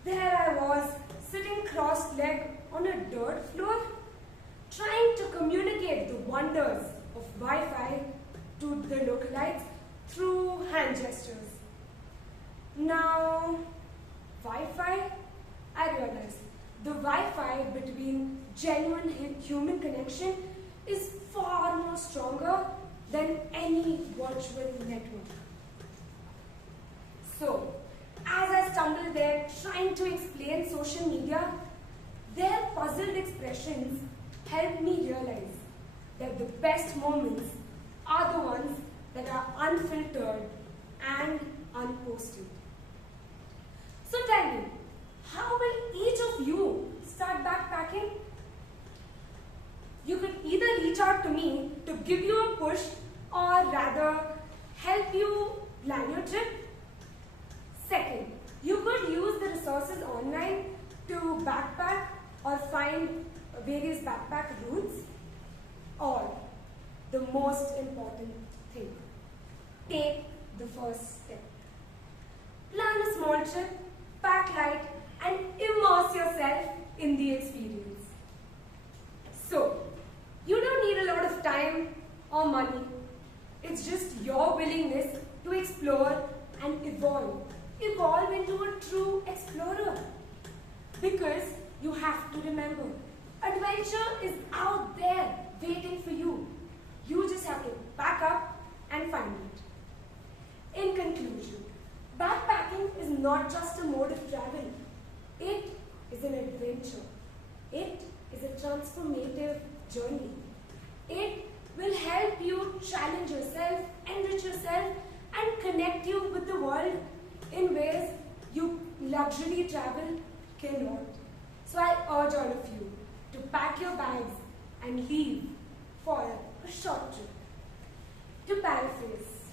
there I was sitting cross-legged on a dirt floor, trying to communicate the wonders of Wi-Fi to the localites through hand gestures. Now, Wi-Fi, I realized the Wi-Fi between genuine human connection is far more stronger than any virtual network. So, as I stumbled there trying to explain social media, their puzzled expressions helped me realize that the best moments are the ones that are unfiltered and unposted. So tell me, how will each of you start backpacking? You could either reach out to me to give you a push or rather help you plan your trip. Second, you could use the resources online to backpack or find various backpack routes. Or, the most important thing, take the first step. Plan a small trip, pack light, and immerse yourself in the experience. So, you don't need a lot of time or money. It's just your willingness to explore and evolve into a true explorer. Because you have to remember, adventure is out there waiting for you. You just have to pack up not just a mode of travel. It is an adventure. It is a transformative journey. It will help you challenge yourself, enrich yourself, and connect you with the world in ways you luxury travel cannot. So I urge all of you to pack your bags and leave for a short trip. To paraphrase,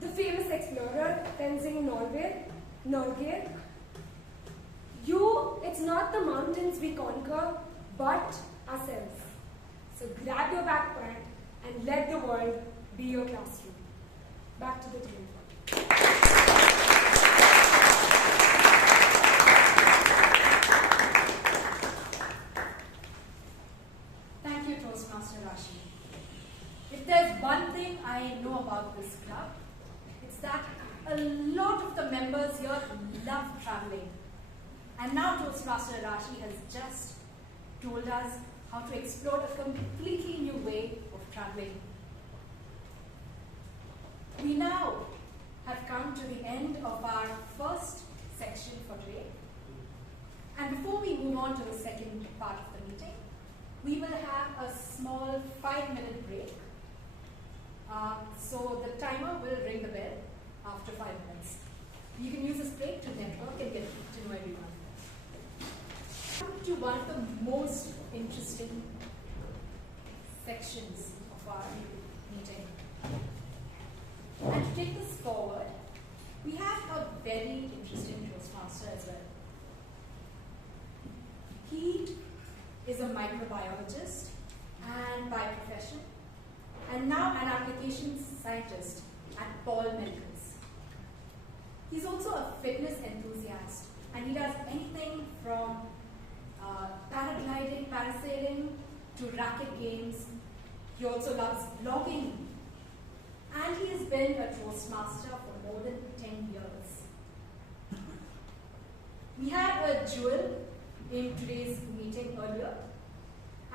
the famous explorer Tenzing Norgay, it's not the mountains we conquer, but ourselves. So grab your backpack and let the world be your classroom. Back to the table. Thank you, Toastmaster Rashi. If there's one thing I know about this club, it's that a lot of the members here love traveling. And now Toastmaster Rashi has just told us how to explore a completely new way of traveling. We now have come to the end of our first section for today. And before we move on to the second part of the meeting, we will have a small 5-minute break. So the timer will ring the bell after 5 minutes. You can use this break to network and get to know everyone. To one of the most interesting sections of our meeting. And to take this forward, we have a very interesting Toastmaster as well. He is a microbiologist and by profession, and now an applications scientist at Paul Mills. He's also a fitness enthusiast, and he does anything from paragliding, parasailing, to racket games. He also loves blogging, and he has been a Toastmaster for more than 10 years. We had a jewel in today's meeting earlier,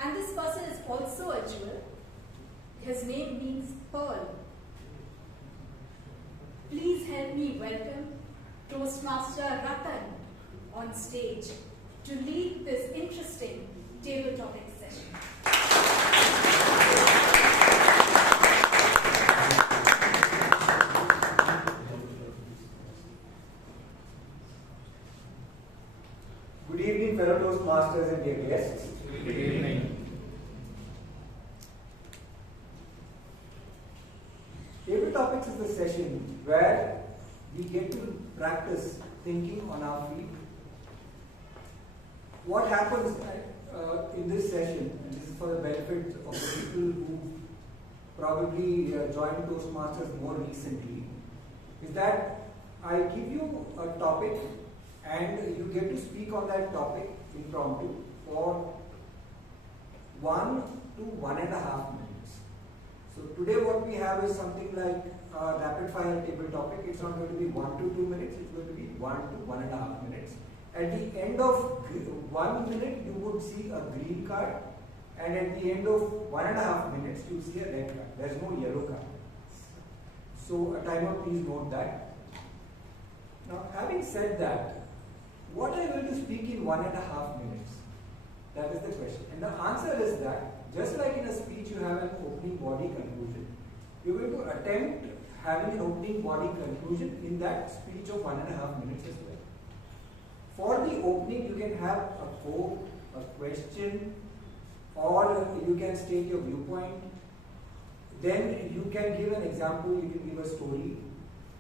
and this person is also a jewel. His name means pearl. Please help me welcome Toastmaster Ratan on stage to lead this interesting table topic session. Good evening, fellow Toastmasters and dear guests. Good evening. Table Topics is the session where we get to practice thinking on our feet. What happens in this session, and this is for the benefit of the people who probably joined Toastmasters more recently, is that I give you a topic and you get to speak on that topic impromptu for 1 to 1.5 minutes. So today what we have is something like a rapid fire table topic. It's not going to be 1 to 2 minutes, it's going to be 1 to 1.5 minutes. At the end of 1 minute, you would see a green card, and at the end of 1.5 minutes, you see a red card. There's no yellow card. So, a timer, please note that. Now, having said that, what are you going to speak in 1.5 minutes? That is the question. And the answer is that, just like in a speech, you have an opening body conclusion. You're going to attempt having an opening body conclusion in that speech of 1.5 minutes as well. For the opening, you can have a quote, a question, or you can state your viewpoint. Then you can give an example, you can give a story.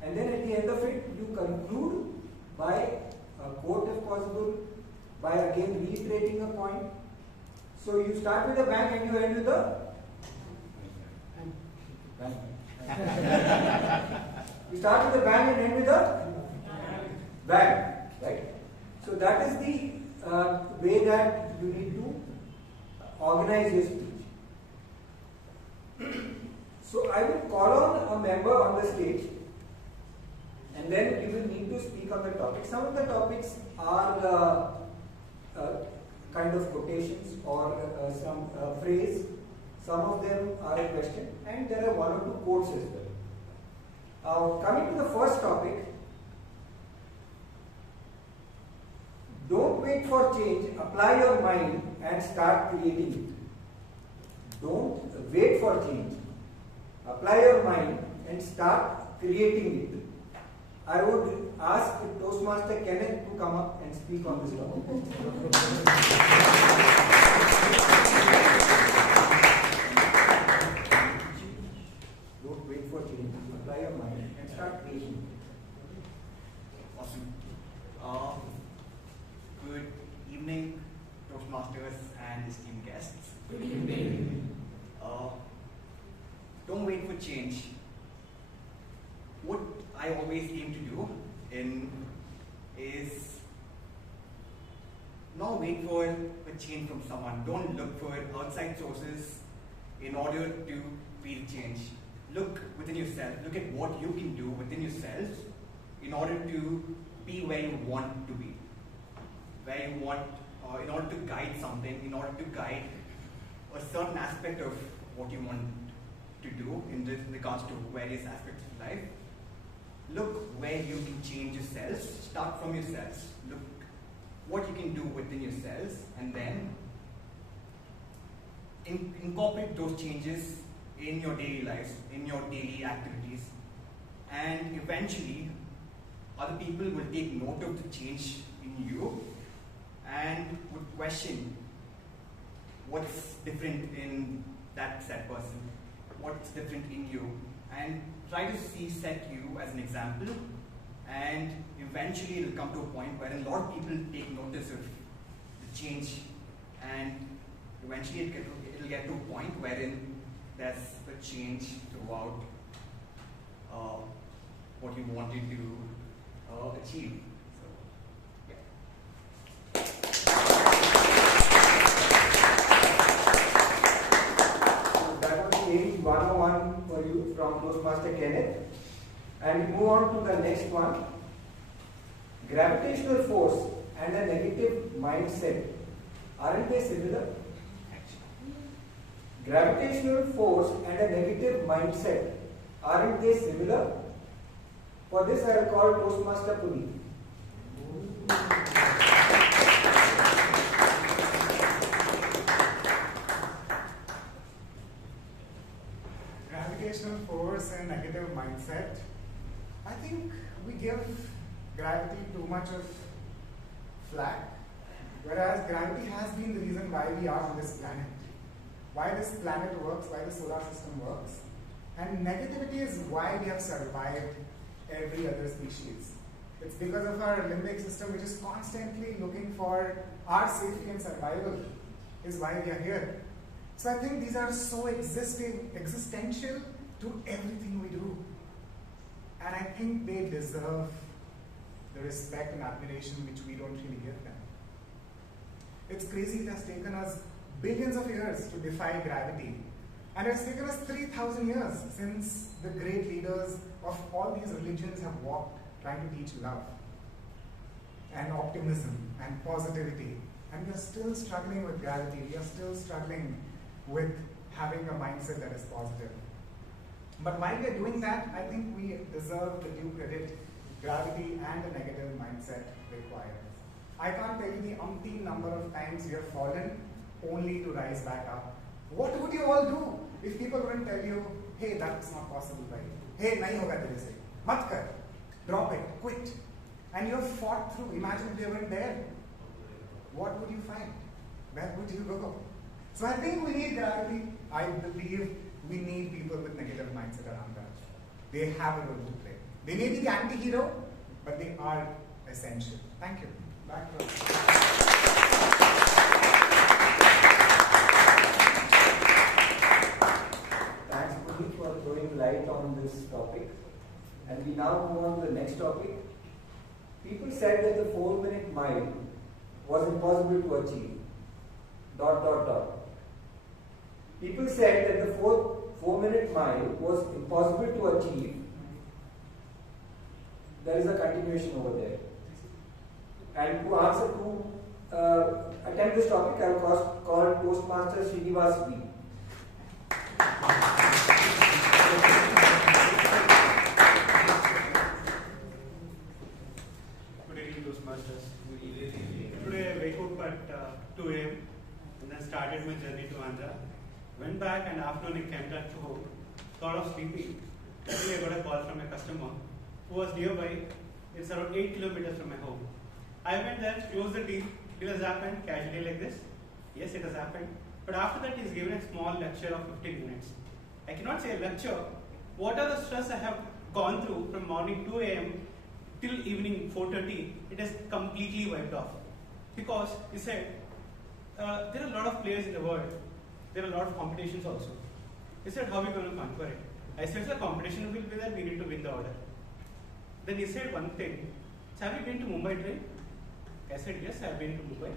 And then at the end of it, you conclude by a quote if possible, by again reiterating a point. So you start with a bang and you end with a bang. You start with a bang and end with a bang, right? So that is the way that you need to organize your speech. So I will call on a member on the stage, and then you will need to speak on the topic. Some of the topics are kind of quotations or some phrase. Some of them are a question, and there are 1 or 2 quotes as well. Coming to the first topic, Don't wait for change, apply your mind and start creating it. Don't wait for change. Apply your mind and start creating it. I would ask Toastmaster Kenneth to come up and speak on this topic. Don't wait for change, apply your mind and start creating it. Awesome. Good evening, Toastmasters and esteemed guests. Good evening. Don't wait for change. What I always aim to do is not wait for a change from someone. Don't look for outside sources in order to feel change. Look within yourself. Look at what you can do within yourself in order to be where you want to be. Where you want, in order to guide something, in order to guide a certain aspect of what you want to do in regards to various aspects of life. Look where you can change yourselves. Start from yourselves. Look what you can do within yourselves, and then incorporate those changes in your daily lives, in your daily activities, and eventually other people will take note of the change in you and would question what's different in that said person, what's different in you, and try to set you as an example, and eventually it will come to a point where a lot of people take notice of the change, and eventually it will get to a point wherein there's a change throughout what you wanted to achieve. Page 101 for you from Toastmaster Kenneth, and we move on to the next one. Gravitational force and a negative mindset, aren't they similar? Gravitational force and a negative mindset, aren't they similar? For this I will call Toastmaster Puneeth. Gravitational force and negative mindset. I think we give gravity too much of flack, whereas gravity has been the reason why we are on this planet, why this planet works, why the solar system works, and negativity is why we have survived every other species. It's because of our limbic system, which is constantly looking for our safety and survival, is why we are here. So I think these are so existential to everything we do. And I think they deserve the respect and admiration which we don't really give them. It's crazy, it has taken us billions of years to defy gravity. And it's taken us 3,000 years since the great leaders of all these religions have walked trying to teach love and optimism and positivity. And we are still struggling with gravity. We are still struggling with having a mindset that is positive. But while we are doing that, I think we deserve the due credit gravity and a negative mindset requires. I can't tell you the umpteen number of times we have fallen only to rise back up. What would you all do if people wouldn't tell you, hey, that's not possible, right? Hey, nahi hoga tere se. Mat kar. Drop it. Quit. And you have fought through. Imagine if you weren't there. What would you find? Where would you go? So I think we need gravity. I believe we need people with negative mindset around us. They have a role to play. They may be the anti-hero, but they are essential. Thank you. Back to us. Thanks, Puneeth, for throwing light on this topic. And we now move on to the next topic. People said that the 4-minute mile was impossible to achieve. ... People said that the 4-minute mile was impossible to achieve. There is a continuation over there. And to answer attempt this topic, I will call Toastmaster Srinivas V. Good evening, Toastmasters. Good evening. and afternoon I came back to home. Thought of sleeping. Suddenly I got a call from a customer who was nearby. It's around 8 kilometers from my home. I went there, closed the deal. Deal has happened casually like this. Yes, it has happened. But after that, he's given a small lecture of 15 minutes. I cannot say a lecture. What are the stress I have gone through from morning 2 a.m. till evening 4:30? It is completely wiped off. Because he said, there are a lot of players in the world. There are a lot of competitions also. He said, how are we going to conquer it? I said, the competition will be there, we need to win the order. Then he said one thing, so have you been to Mumbai train? I said, yes, I have been to Mumbai.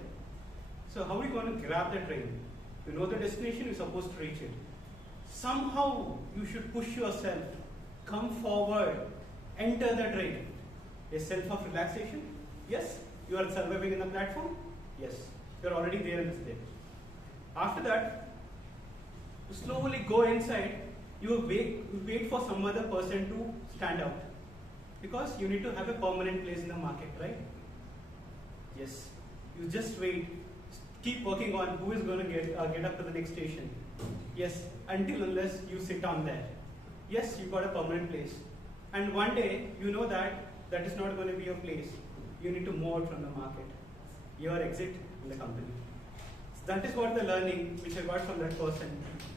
So how are we going to grab the train? You know the destination, you're supposed to reach it. Somehow you should push yourself, come forward, enter the train. A self of relaxation? Yes. You are surviving in the platform? Yes. You are already there in the stage. After that, you slowly go inside, you wait for some other person to stand out. Because you need to have a permanent place in the market, right? Yes. You just wait. Keep working on who is going to get up to the next station. Yes. Until unless you sit on there. Yes, you got a permanent place. And one day, you know that that is not going to be your place. You need to move out from the market. Your exit in the company. So that is what the learning which I got from that person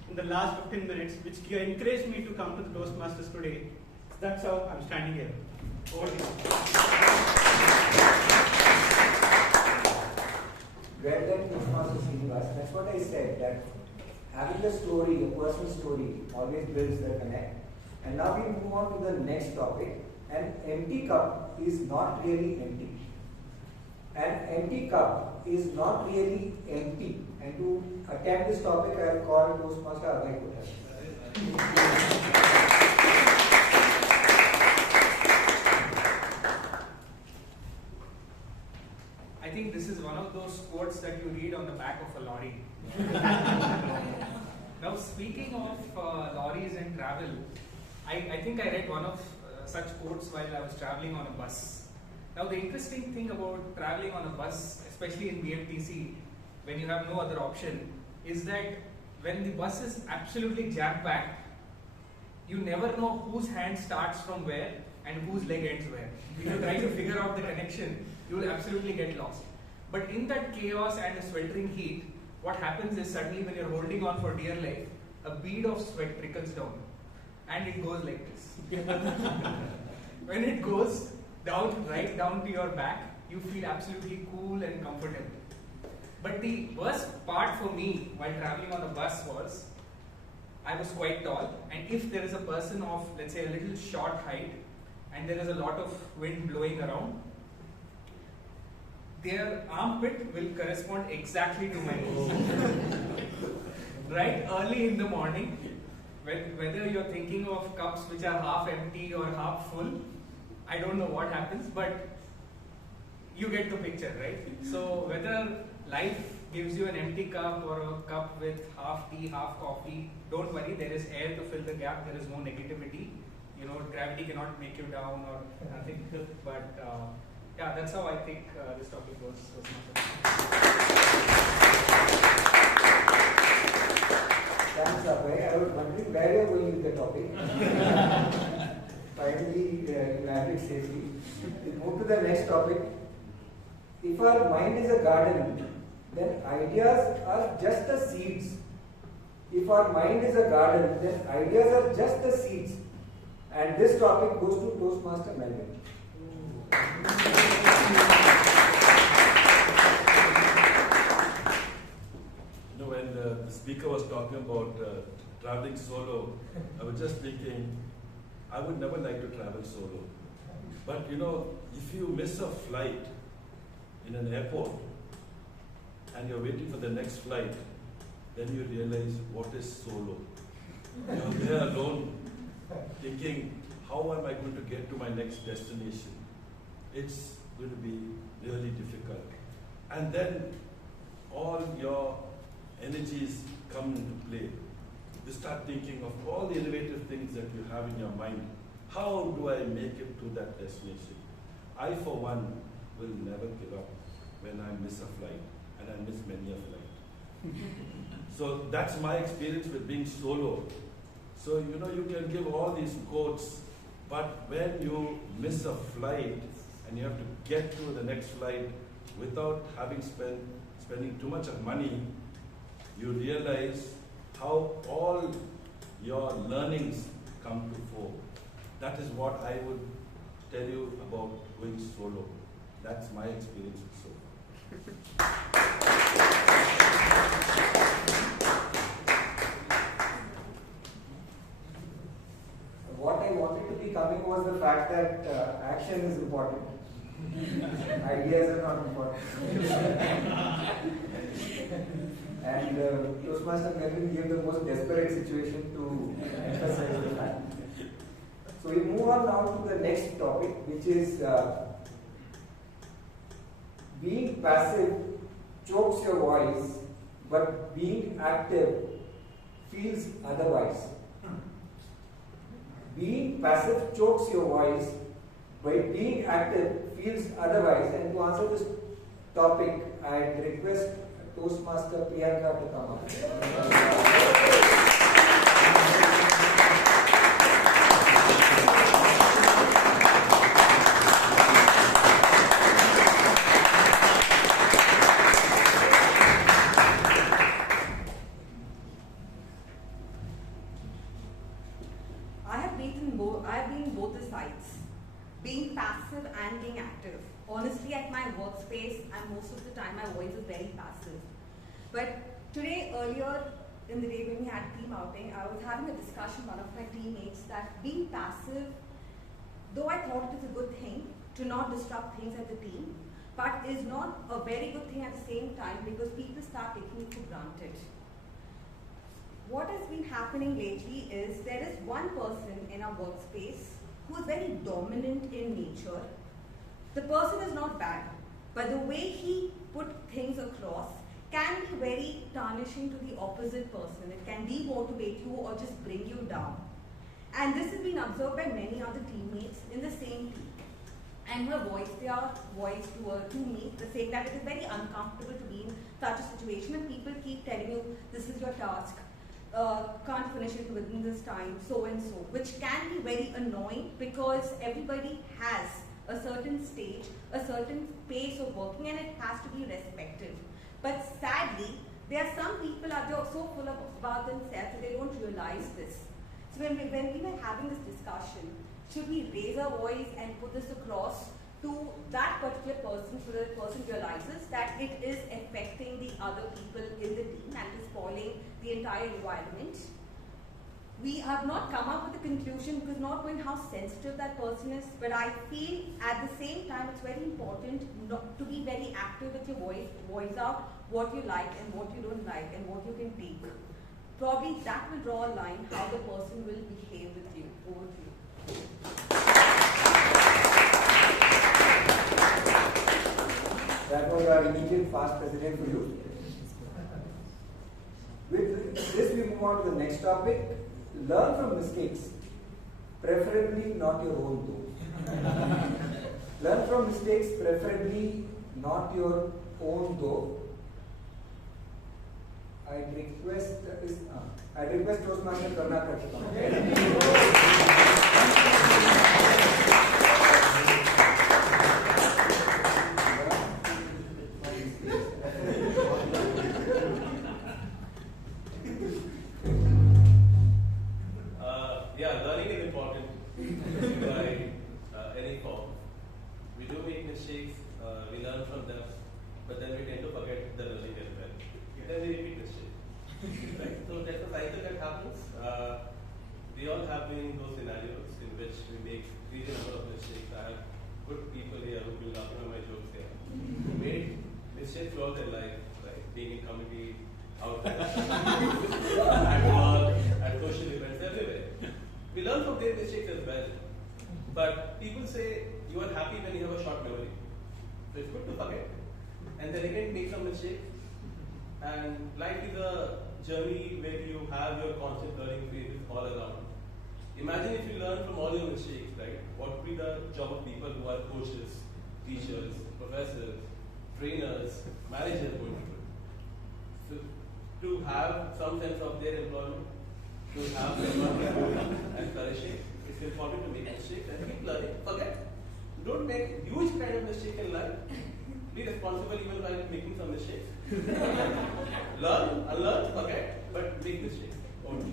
in the last 15 minutes, which encouraged me to come to the Toastmasters today. So that's how I'm standing here. Over to you. Well done, Toastmaster Srinivas. That's what I said, that having a story, a personal story, always builds the connect. And now we move on to the next topic. An empty cup is not really empty. An empty cup is not really empty. And to attempt this topic, I have called Toastmaster Abhay Kothari. I think this is one of those quotes that you read on the back of a lorry. Now, speaking of lorries and travel, I think I read one of such quotes while I was traveling on a bus. Now, the interesting thing about traveling on a bus, especially in BMTC, when you have no other option, is that when the bus is absolutely jam-packed, you never know whose hand starts from where and whose leg ends where. If you try to figure out the connection, you will absolutely get lost. But in that chaos and the sweltering heat, what happens is suddenly when you're holding on for dear life, a bead of sweat trickles down. And it goes like this. When it goes down, right down to your back, you feel absolutely cool and comfortable. But the worst part for me while traveling on a bus was, I was quite tall, and if there is a person of, let's say, a little short height, and there is a lot of wind blowing around, their armpit will correspond exactly to my nose. Right early in the morning, whether you're thinking of cups which are half empty or half full, I don't know what happens, but you get the picture, right? So whether life gives you an empty cup or a cup with half tea, half coffee, don't worry, there is air to fill the gap, there is no negativity. You know, gravity cannot make you down or nothing, but yeah, that's how I think this topic goes. Thanks, Abhay. I was wondering where you are going with the topic. Finally, you had it safely. We move to the next topic. If our mind is a garden, then ideas are just the seeds. If our mind is a garden, then ideas are just the seeds. And this topic goes to Toastmaster Melvyn. You know, when the speaker was talking about traveling solo, I was just thinking, I would never like to travel solo. But you know, if you miss a flight in an airport and you're waiting for the next flight, then you realize what is solo. You're there alone, thinking, how am I going to get to my next destination? It's going to be really difficult. And then all your energies come into play. You start thinking of all the innovative things that you have in your mind. How do I make it to that destination? I, for one, will never give up when I miss a flight, and I miss many a flight. So that's my experience with being solo. So you can give all these quotes, but when you miss a flight and you have to get to the next flight without having spending too much of money, you realize how all your learnings come to fore. That is what I would tell you about going solo. That's my experience with solo. What I wanted to be coming was the fact that action is important. Ideas are not important. And Toastmaster Melvyn gave the most desperate situation to emphasize the fact. So we move on now to the next topic, which is being passive chokes your voice, but being active feels otherwise. Being passive chokes your voice, but being active feels otherwise. And to answer this topic, I request Toastmaster Priyanka to come up. I've been both the sides, being passive and being active. Honestly, at my workspace, and most of the time my voice is very passive. But today, earlier in the day when we had team outing, I was having a discussion with one of my teammates that being passive, though I thought it is a good thing to not disrupt things as a team, but is not a very good thing at the same time because people start taking it for granted. What has been happening lately is there is one person in our workspace who is very dominant in nature. The person is not bad, but the way he put things across can be very tarnishing to the opposite person. It can demotivate you or just bring you down. And this has been observed by many other teammates in the same team. And her voice, their voice to me, they saying that it is very uncomfortable to be in such a situation and people keep telling you, this is your task. Can't finish it within this time, so and so, which can be very annoying because everybody has a certain stage, a certain pace of working, and it has to be respected. But sadly, there are some people out there so full about themselves that they don't realize this. So when we were having this discussion, should we raise our voice and put this across to that particular person so that the person realizes that it is affecting the other people in the team and is spoiling the entire environment? We have not come up with a conclusion because not knowing how sensitive that person is, but I feel at the same time it's very important not to be very active with your voice out what you like and what you don't like and what you can take. Probably that will draw a line how the person will behave with you, over to you. That was our immediate fast president for you. With this, we move on to the next topic. Learn from mistakes, preferably not your own though. Learn from mistakes, preferably not your own though. I'd request Toastmaster Karunakar to come. Learning is important by any form. We do make mistakes, we learn from them, but then we tend to forget the learning as well. Then we repeat mistakes. Right? So that's a cycle that happens. We all have been in those scenarios in which we make a number of mistakes. I have good people here who will laugh at my jokes here. Who made mistakes throughout their life, right? Being in comedy, out there, at work, at social events, everywhere. We learn from their mistakes as well. But people say you are happy when you have a short memory. So it's good to forget. And then again make some mistakes. And life is a journey where you have your constant learning phases all around. Imagine if you learn from all your mistakes, right? What would be the job of people who are coaches, teachers, professors, trainers, managers going through? So to have some sense of their employment, to have their employment and flourishing. It's important to make mistakes and keep learning. Forget. Don't make huge kind of mistake in life. Be responsible even while making some mistakes. Learn, unlearn, forget, but make mistakes. Only.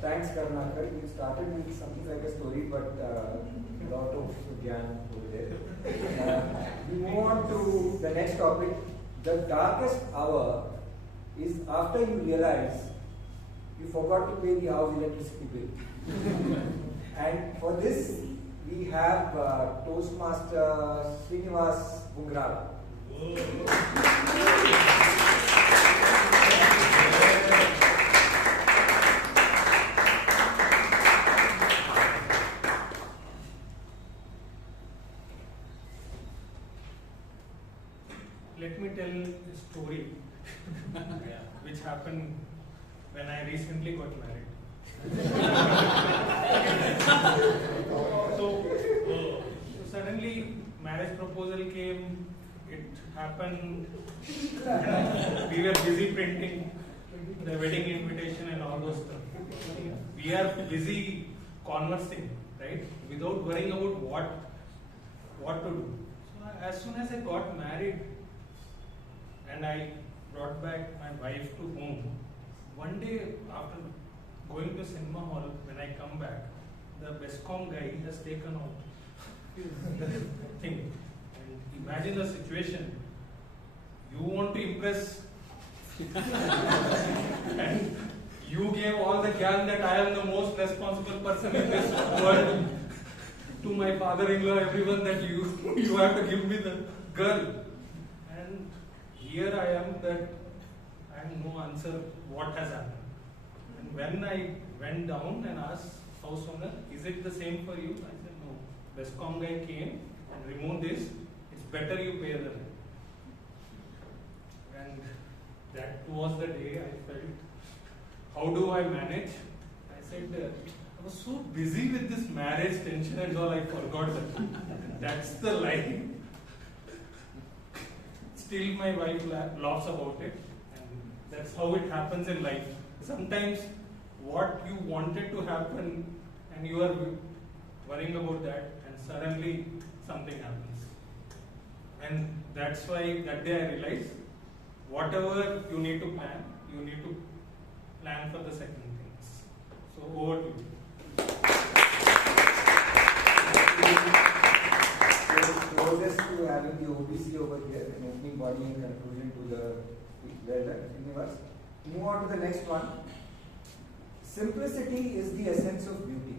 Thanks, Karunakar. You started with something like a story, but a lot of Vijayan over there. We move on to the next topic. The darkest hour is after you realize you forgot to pay the house electricity bill. And for this, we have Toastmaster Srinivas Vungarala. Let me tell a story which happened when I recently got married. So suddenly marriage proposal came, it happened, we were busy printing the wedding invitation and all those stuff. We are busy conversing, right? Without worrying about what to do. So as soon as I got married and I brought back my wife to home, one day after going to cinema hall, when I come back, the Bestcom guy has taken out his thing. And imagine the situation. You want to impress and you gave all the gyan that I am the most responsible person in this world to my father-in-law, everyone, that you have to give me the girl. And here I am that I have no answer what has happened. And when I went down and asked house owner, is it the same for you? I said, no. Bestcom guy came and removed this. It's better you pay the rent. And that was the day I felt, how do I manage? I said, I was so busy with this marriage tension and all, I forgot that. That's the line. Still my wife laughs about it. And that's how it happens in life. Sometimes what you wanted to happen and you are worrying about that and suddenly something happens. And that's why that day I realized whatever you need to plan for the second things. So over to you. Closest to having the OBC over here, an opening body and conclusion to the well done, Srinivas. Move on to the next one. Simplicity is the essence of beauty.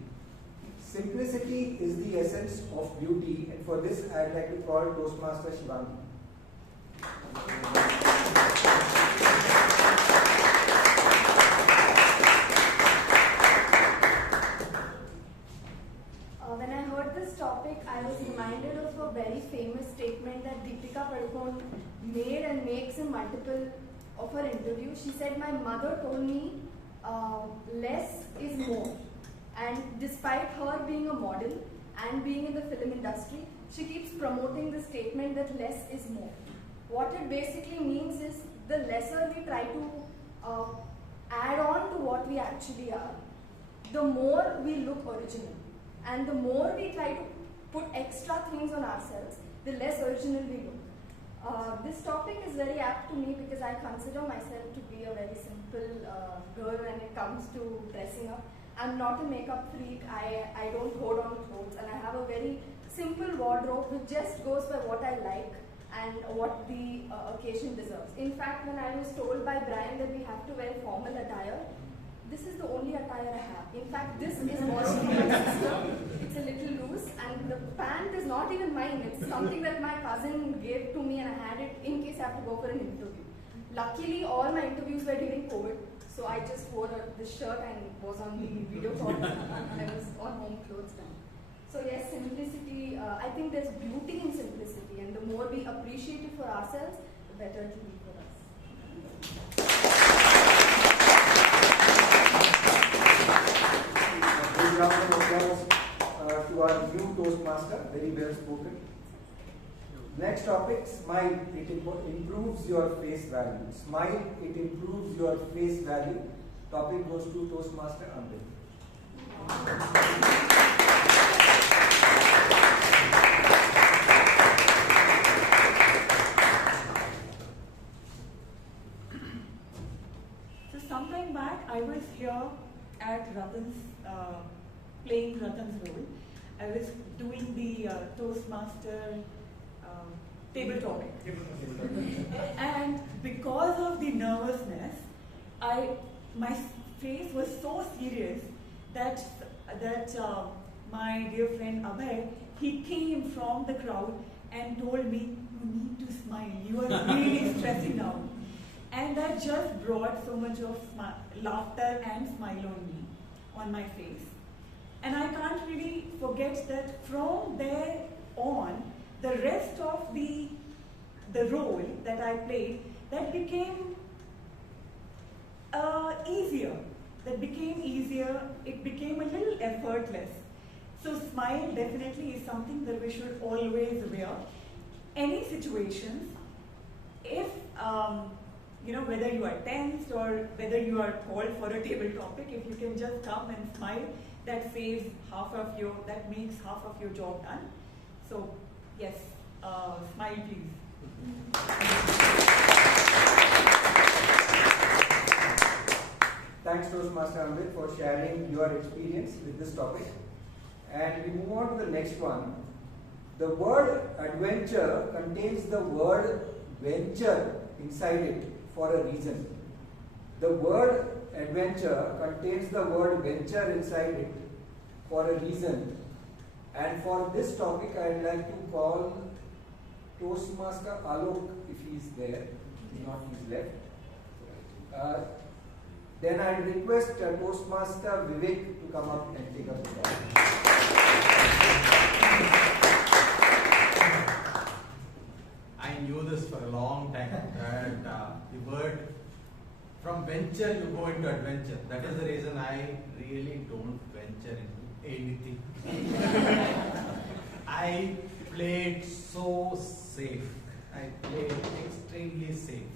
Simplicity is the essence of beauty, and for this I'd like to call Toastmaster Shivangi. When I heard this topic, I was reminded of a very famous statement that Deepika Padukone made and makes in multiple of her interviews. She said, my mother told me less is more. And despite her being a model and being in the film industry, she keeps promoting the statement that less is more. What it basically means is the lesser we try to add on to what we actually are, the more we look original. And the more we try to put extra things on ourselves, the less original we look. This topic is very apt to me because I consider myself to be a very simple girl when it comes to dressing up. I'm not a makeup freak, I don't hold on to clothes, and I have a very simple wardrobe which just goes by what I like and what the occasion deserves. In fact, when I was told by Brian that we have to wear formal attire, this is the only attire I have. In fact, this is also my sister. It's a little loose, and the pant is not even mine. It's something that my cousin gave to me, and I had it in case I have to go for an interview. Luckily, all my interviews were during COVID, so I just wore this shirt and was on the video call. I was on home clothes now. So yes, simplicity, I think there's beauty in simplicity, and the more we appreciate it for ourselves, the better it will be for us. Big round of applause to our new Toastmaster, very well spoken. Next topic, smile. It improves your face value. Smile, it improves your face value. Topic goes to Toastmaster Amrit. So sometime back, I was here at Ratan's, playing Ratan's role. I was doing the Toastmaster table topic. And because of the nervousness, my face was so serious that my dear friend Abhay, he came from the crowd and told me, you need to smile, you are really stressing out. And that just brought so much of laughter and smile on me, on my face. And I can't really forget that from there on, the rest of the role that I played, that became easier. That became easier. It became a little effortless. So smile definitely is something that we should always wear. Any situations, if whether you are tensed or whether you are called for a table topic, if you can just come and smile, that makes half of your job done. So yes, smile please. Thanks Toastmaster Amrit for sharing your experience with this topic. And we move on to the next one. The word adventure contains the word venture inside it for a reason. The word adventure contains the word venture inside it for a reason. And for this topic, I'd like to call Toastmaster Alok, if he's there. If not, he's left. Then I'll request Toastmaster Vivek to come up and take up the topic. I knew this for a long time, that the word from venture you go into adventure. That is the reason I really don't venture into anything. I played so safe. I played extremely safe.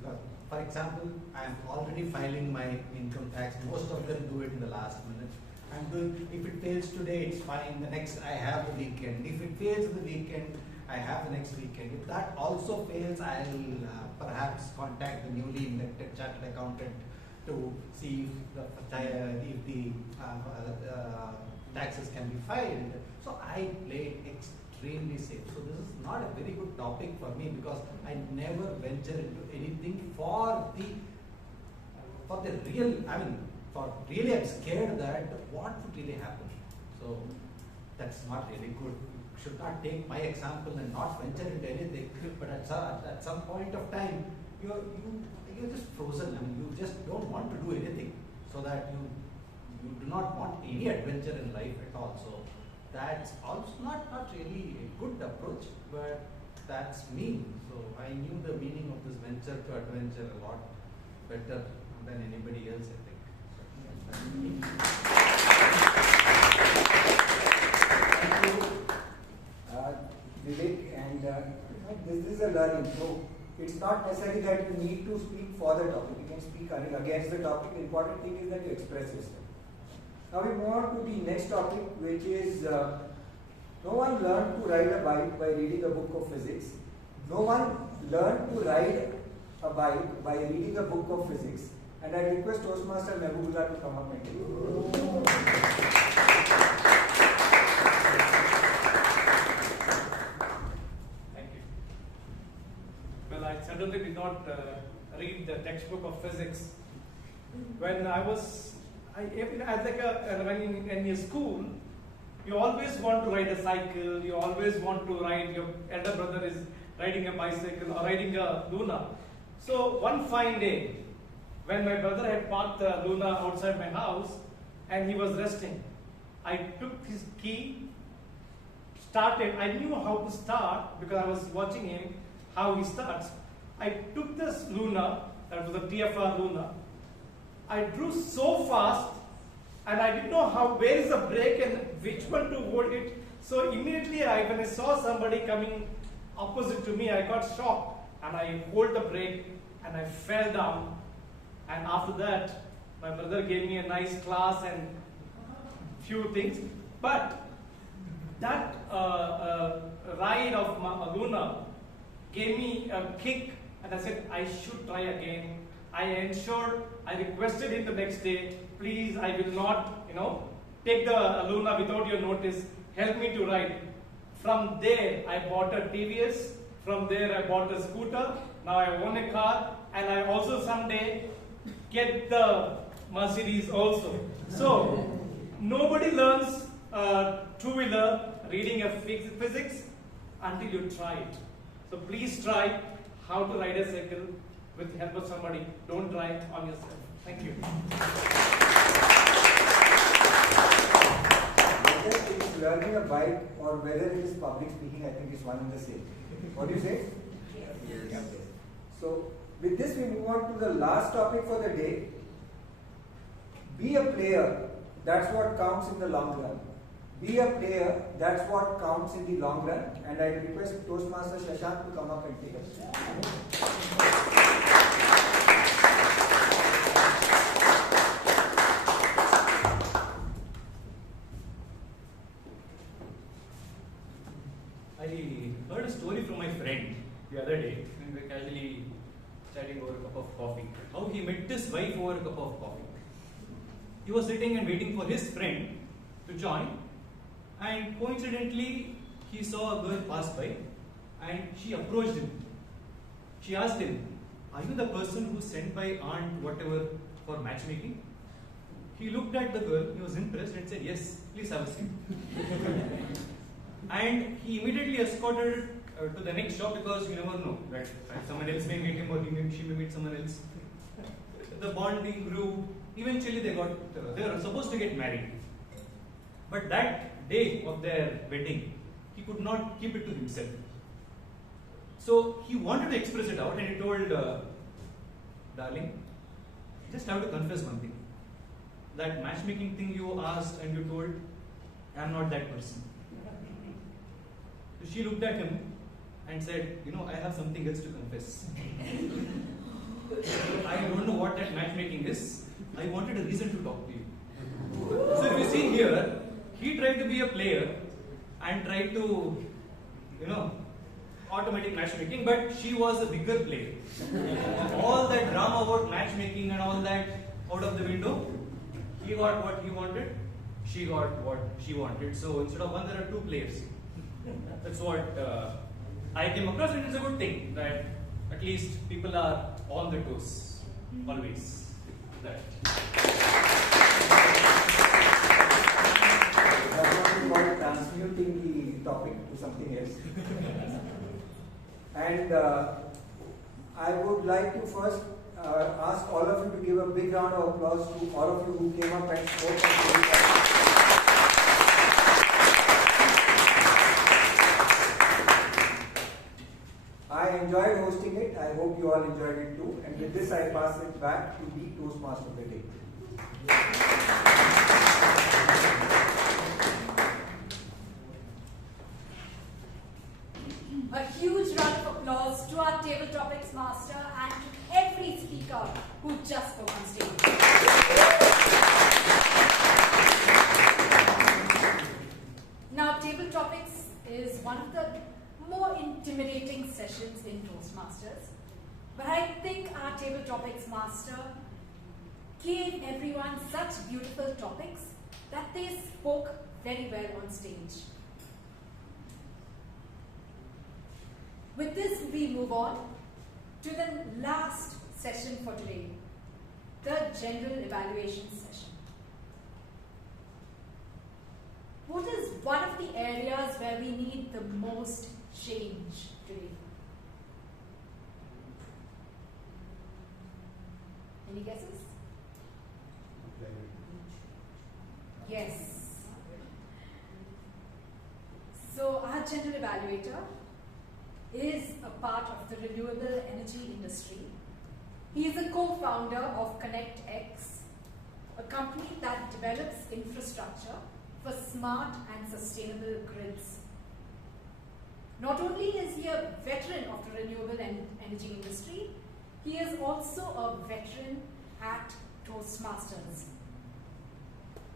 Because, for example, I am already filing my income tax. Most of them do it in the last minute. I'm doing, if it fails today, it's fine. The next, I have the weekend. If it fails the weekend, I have the next weekend. If that also fails, I'll perhaps contact the newly elected chartered accountant to see if the taxes can be filed. So I played extremely safe. So this is not a very good topic for me because I never venture into anything for the real. For really, I'm scared that what would really happen. So that's not really good. Should not take my example and not venture into anything. But at some point of time, you're just frozen. You just don't want to do anything. So that you do not want any adventure in life at all. So that's also not really a good approach. But that's me. So I knew the meaning of this venture to adventure a lot better than anybody else, I think. Thank you, Vivek, and this is a learning. So it's not necessary that you need to speak for the topic. You can speak against the topic. The important thing is that you express yourself. Now we move on to the next topic, which is no one learned to ride a bike by reading a book of physics. No one learned to ride a bike by reading a book of physics. And I request Toastmaster Melvyn to come up and take it. Thank you. Well, I certainly did not read the textbook of physics. When I was, when in school, you always want to ride a cycle, you always want to ride, your elder brother is riding a bicycle or riding a Luna. So one fine day, when my brother had parked the Luna outside my house and he was resting, I took his key, started. I knew how to start because I was watching him, how he starts. I took this Luna, that was a TFR Luna. I drew so fast and I didn't know where is the brake and which one to hold it. So immediately when I saw somebody coming opposite to me, I got shocked and I hold the brake and I fell down. And after that, my brother gave me a nice class and few things. But that ride of Luna gave me a kick, and I said I should try again. I ensured, I requested him the next day, please, I will not, take the Luna without your notice. Help me to ride. From there, I bought a TVS. From there, I bought a scooter. Now I own a car, and I also someday get the Mercedes also. So nobody learns two-wheeler reading a physics until you try it. So please try how to ride a cycle with the help of somebody. Don't try on yourself. Thank you. Whether it is learning a bike or whether it is public speaking, I think is one and the same. What do you say? Yes. So with this we move on to the last topic for the day. Be a player, that's what counts in the long run. Be a player, that's what counts in the long run. And I request Toastmaster Shashank to come up and take us. I heard a story from my friend the other day when we were casually chatting over a cup of coffee. How he met his wife over a cup of coffee. He was sitting and waiting for his friend to join, and coincidentally he saw a girl pass by and she approached him. She asked him, "Are you the person who sent by aunt whatever for matchmaking?" He looked at the girl, he was impressed and said, "Yes, please have a seat." And he immediately escorted her to the next shop, because you never know, right? Someone else may meet him or she may meet someone else. The bonding grew. Eventually they were supposed to get married. But that day of their wedding, he could not keep it to himself. So he wanted to express it out, and he told, "Darling, just have to confess one thing. That matchmaking thing you asked and you told, I am not that person." So she looked at him and said, "I have something else to confess. I don't know what that matchmaking is. I wanted a reason to talk to you." So if you see here, he tried to be a player and tried to, automatic matchmaking, but she was a bigger player. All that drama about matchmaking and all that out of the window. He got what he wanted, she got what she wanted. So instead of one, there are two players. That's what I came across, and it's a good thing that at least people are on the toes, always. That. That's what we call transmuting the topic to something else. And I would like to first ask all of you to give a big round of applause to all of you who came up and spoke on. I enjoyed hosting it. I hope you all enjoyed it too. And with this, I pass it back to the Toastmaster of the day. A huge round of applause to our table topics master and to every speaker who just spoke on stage. Now, table topics is one of the more intimidating sessions in Toastmasters, but I think our table topics master gave everyone such beautiful topics that they spoke very well on stage. With this, we move on to the last session for today, the general evaluation session. What is one of the areas where we need the most change today? Any guesses? Yes. So our general evaluator is a part of the renewable energy industry. He is a co-founder of ConnectX, a company that develops infrastructure for smart and sustainable grids. Not only is he a veteran of the renewable energy industry, he is also a veteran at Toastmasters.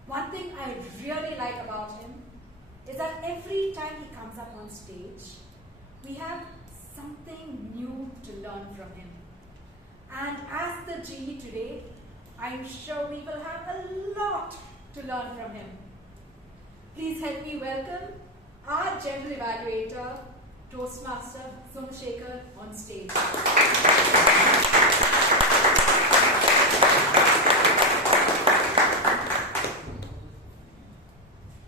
One thing I really like about him is that every time he comes up on stage, we have something new to learn from him. And as the GE today, I'm sure we will have a lot to learn from him. Please help me welcome our general evaluator, Toastmaster Somashekar, on stage.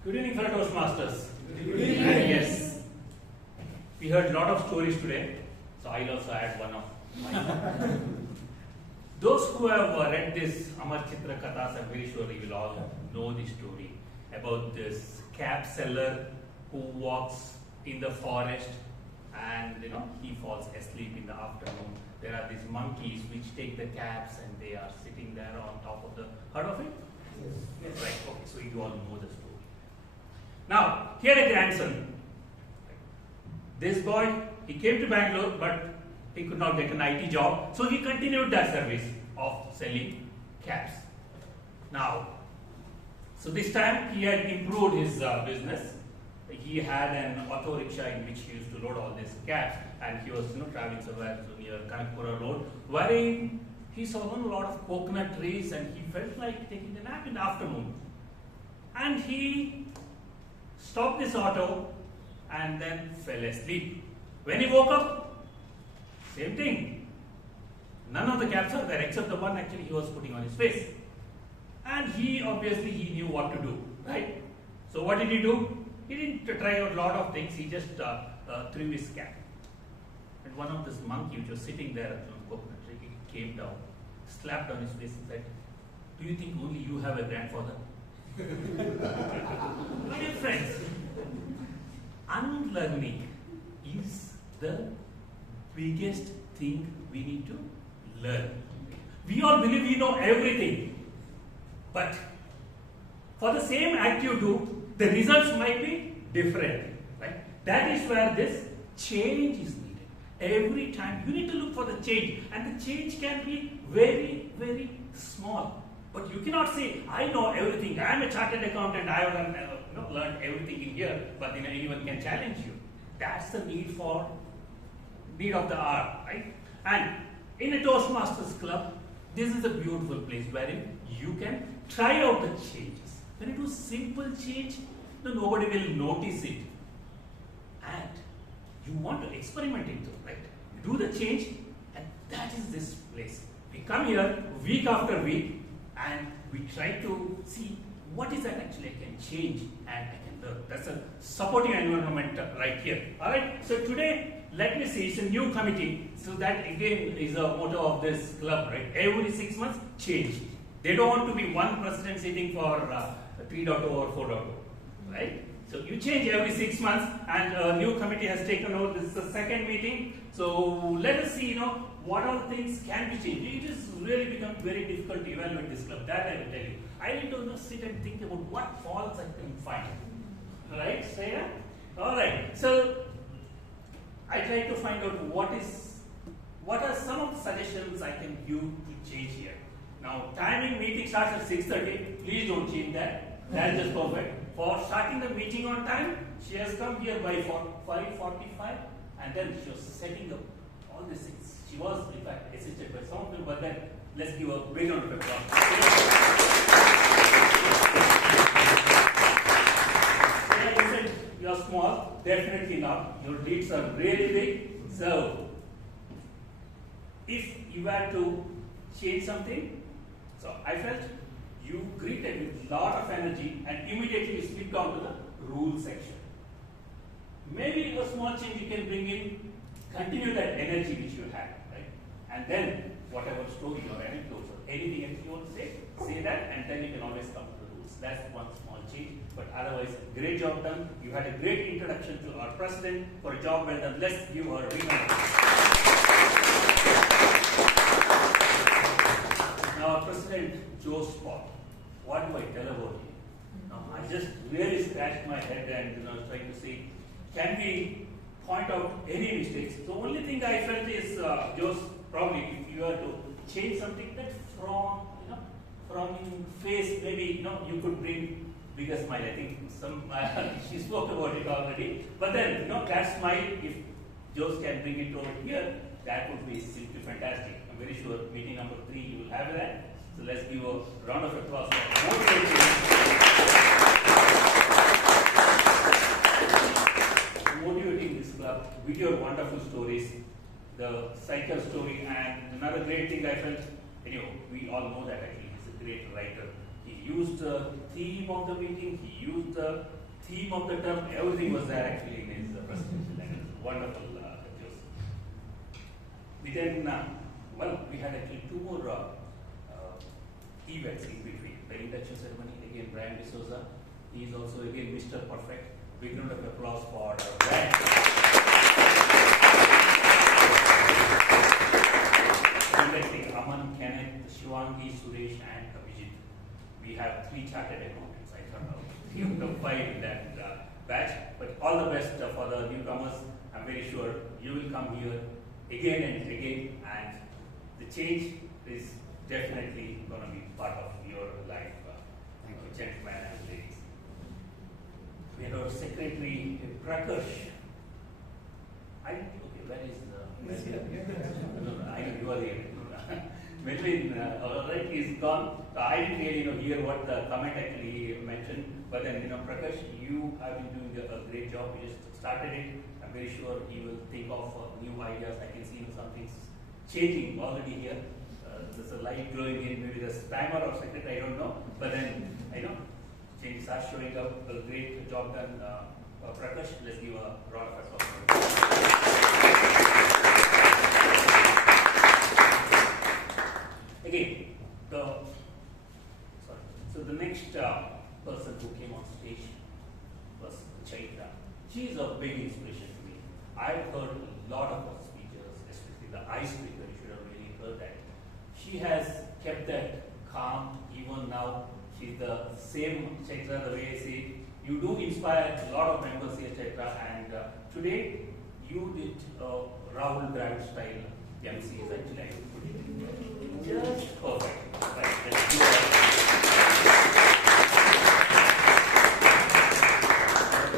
Good evening, fellow Toastmasters. Good evening. And yes, we heard a lot of stories today, so I'll also add one of mine. Those who have read this Amar Chitra Kathas, I'm very sure you will all know the story about this cap seller who walks in the forest and he falls asleep in the afternoon. There are these monkeys which take the caps and they are sitting there on top of the. Heard of it? Yes. Right. Okay. So you all know the story. Now, he had a grandson. This boy, he came to Bangalore, but he could not get an IT job, so he continued that service of selling cabs. Now, so this time he had improved his business. He had an auto rickshaw in which he used to load all these cabs, and he was traveling somewhere near Kanakpura Road, wherein he saw a lot of coconut trees and he felt like taking a nap in the afternoon. And he stopped this auto and then fell asleep. When he woke up, same thing. None of the caps are there except the one actually he was putting on his face. And he knew what to do, right? So what did he do? He didn't try out a lot of things, he just threw his cap. And one of this monkey which was sitting there at the coconut tree, he came down, slapped on his face and said, "Do you think only you have a grandfather?" My dear friends, unlearning is the biggest thing we need to learn. We all believe we know everything, but for the same act you do, the results might be different, right? That is where this change is needed. Every time you need to look for the change, and the change can be very, very small. But you cannot say, "I know everything. I am a chartered accountant. I have learned everything in here." But anyone can challenge you. That's the need of the hour, right? And in a Toastmasters club, this is a beautiful place wherein you can try out the changes. When you do simple change, nobody will notice it. And you want to experiment it too, right? You do the change, and that is this place. We come here week after week, and we try to see what is that actually I can change and I can learn. That's a supporting environment right here. Alright, so today, let me see, it's a new committee, so that again is a motto of this club, right? Every 6 months, change. They don't want to be one president sitting for 3.0 or 4.0, right? So you change every 6 months, and a new committee has taken over. This is the second meeting. So let us see, what all things can be changed. It has really become very difficult to evaluate this club. That I will tell you. I need to sit and think about what faults I can find. Right, Shreya? All right. So I try to find out what are some of the suggestions I can give to change here. Now, timing meeting starts at 6:30. Please don't change that. That is just perfect. For starting the meeting on time, she has come here by 5:45, and then she was setting up all these things. She was, in fact, assisted by some of them, but then let's give a big round of applause. You said you are small. Definitely not. Your leads are really big. So, if you had to change something, so I felt you greeted with a lot of energy and immediately slipped down to the rule section. Maybe a small change you can bring in, continue that energy which you had, right? And then whatever story or anecdotes or anything else you want to say that, and then you can always come to the rules. That's one small change, but otherwise, great job done. You had a great introduction to our president. For a job well done, let's give her a ring of applause. Now, our president, Joe Spot. What do I tell about him? Now, I just really scratched my head and trying to see, can we point out any mistakes. The only thing I felt is, Jose, probably if you were to change something, that from face, maybe you could bring bigger smile. I think she spoke about it already. But then that smile, if Jose can bring it over here, that would be simply fantastic. I'm very sure meeting number 3 you will have that. So let's give a round of applause for motivating this club with your wonderful stories, the cycle story, and another great thing I felt, we all know that actually he's a great writer. He used the theme of the meeting, he used the theme of the term, everything was there actually in his presentation, and it's wonderful. We had actually 2 more events in between. The induction ceremony, again, Brian D'Souza. He is also again Mr. Perfect. Big round of applause for Brian. Inducting Aman, Kenneth, Shivangi, Suresh, and Vijay. We have 3 chartered accountants. I don't know, 5 in that batch. But all the best for the newcomers. I'm very sure you will come here again and again, and the change is definitely going to be part of your life. Thank you, gentlemen and ladies. We have our secretary, Prakash. Where is Melvyn? I know you are here. Melvyn, alright, he's gone. So I didn't really hear what the comment actually mentioned. But then, Prakash, you have been doing a great job. You just started it. I'm very sure he will think of new ideas. I can see some things changing already here. There's a light glowing in, maybe there's timer or secretary, I don't know. But then, changes are showing up. A great job done. Prakash, let's give a round of applause. Again, so the next person who came on stage was Chaitra. She is a big inspiration to me. I've heard a lot of her speeches, especially the icebreaker. You should have really heard that. She has kept that calm even now. She's the same Chaitra, the way I say it. You do inspire a lot of members here, Chaitra, and today you did Rahul Dravid style MC is actually, I would put it just perfect. Right, let's do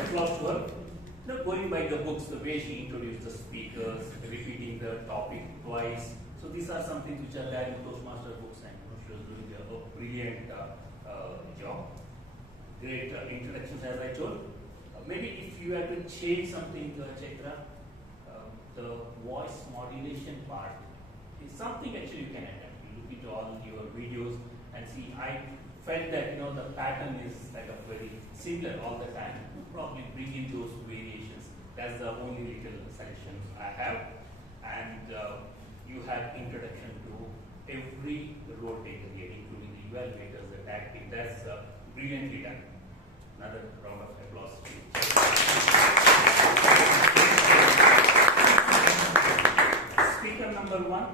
applause to her. Going by the books, the way she introduced the speakers, repeating the topic twice. So these are some things which are there in Toastmaster books, and she was doing a brilliant job. Great introductions, as I told. Maybe if you had to change something, Chaitra, the voice modulation part is something actually you can attempt. You look into all your videos and see. I felt that the pattern is kind of very similar all the time. Probably bring in those variations. That's the only little suggestions I have. And you have introduction to every role taken here, including the evaluators, the tag team. That's brilliantly done. Another round of applause to you. Speaker number 1.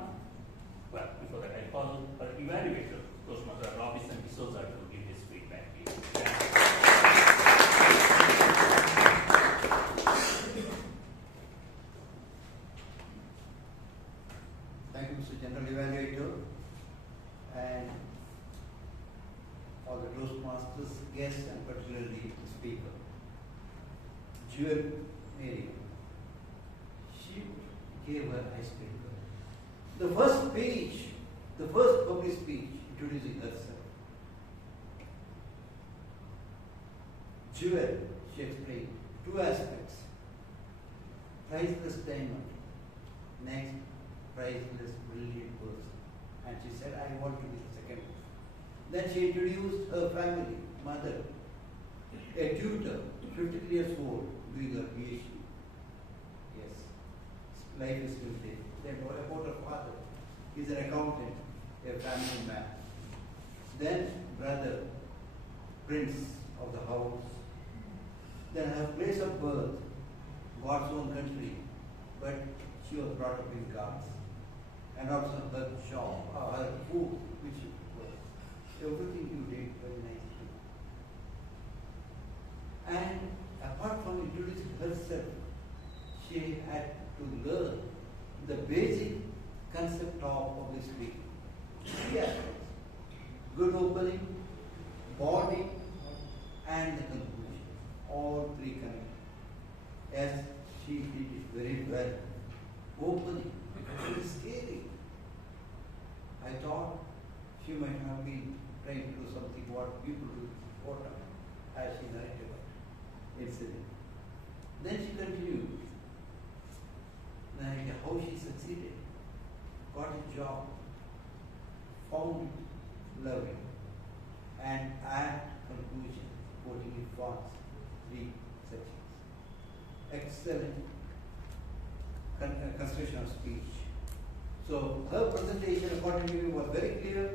Well, before that, I call our evaluator, Toastmaster Robinson D'Souza, to give his feedback. Thank you, Mr. General Evaluator, and all the Toastmasters, guests, and particularly the speaker. Mariam. She gave her icebreaker. The first speech, the first public speech, introducing herself. Jewel, she explained 2 aspects. Priceless diamond. Next, priceless brilliant person. And she said, I want to be the second. Then she introduced her family, mother, a tutor, 53 years old, doing her PhD. Yes, life is still there. Then about her father, he's an accountant, a family man. Then brother, prince of the house. Then her place of birth, God's own country, but she was brought up in Ghats. And also her shop, her food, which was everything you did very nicely. And apart from introducing herself, she good opening, body, and the conclusion. All three connected. Yes, she did it very well. Opening, it is scary. I thought she might have been trying to do something what people do before time, as she narrated about incident. Then she continued. Like how she succeeded, got a job, found loving, and at conclusion, quoting it once, 3 sections. Excellent construction of speech. So her presentation, according to me, was very clear.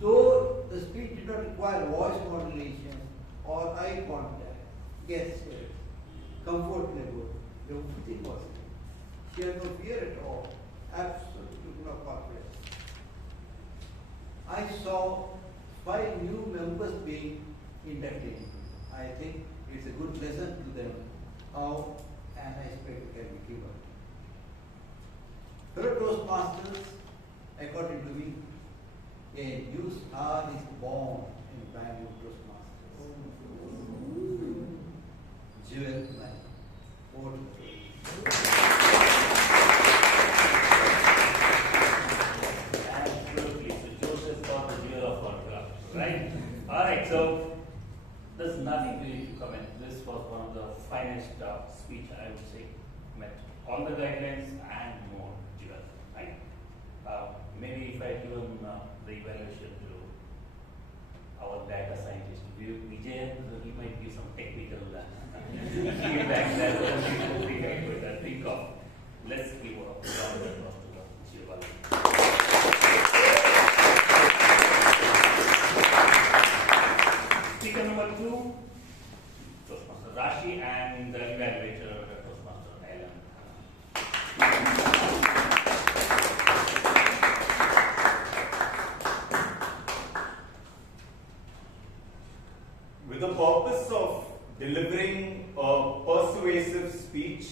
Though the speech did not require voice modulation or eye contact, gestures, comfort level, everything was there. She had no fear at all, absolutely no confidence. I saw 5 new members being inducted. I think it's a good lesson to them how an icebreaker can be given. Fellow Toastmasters, according to me, a new star is born in Bangalore Toastmasters. Jewel man. Over to the Absolutely. So Joseph got the jewel of our club, right? Alright, so there's nothing really to comment. This was one of the finest speech I would say. Met all the guidelines and more jewel, right? Maybe if I give him the evaluation to our data scientist, Vijayan, he might give some technical feedback that we could think of. Let's give a round of applause to Shivangi. Speaker number 2, Toastmaster Rashi, and the evaluator, Toastmaster Alan. With the purpose of delivering a persuasive speech,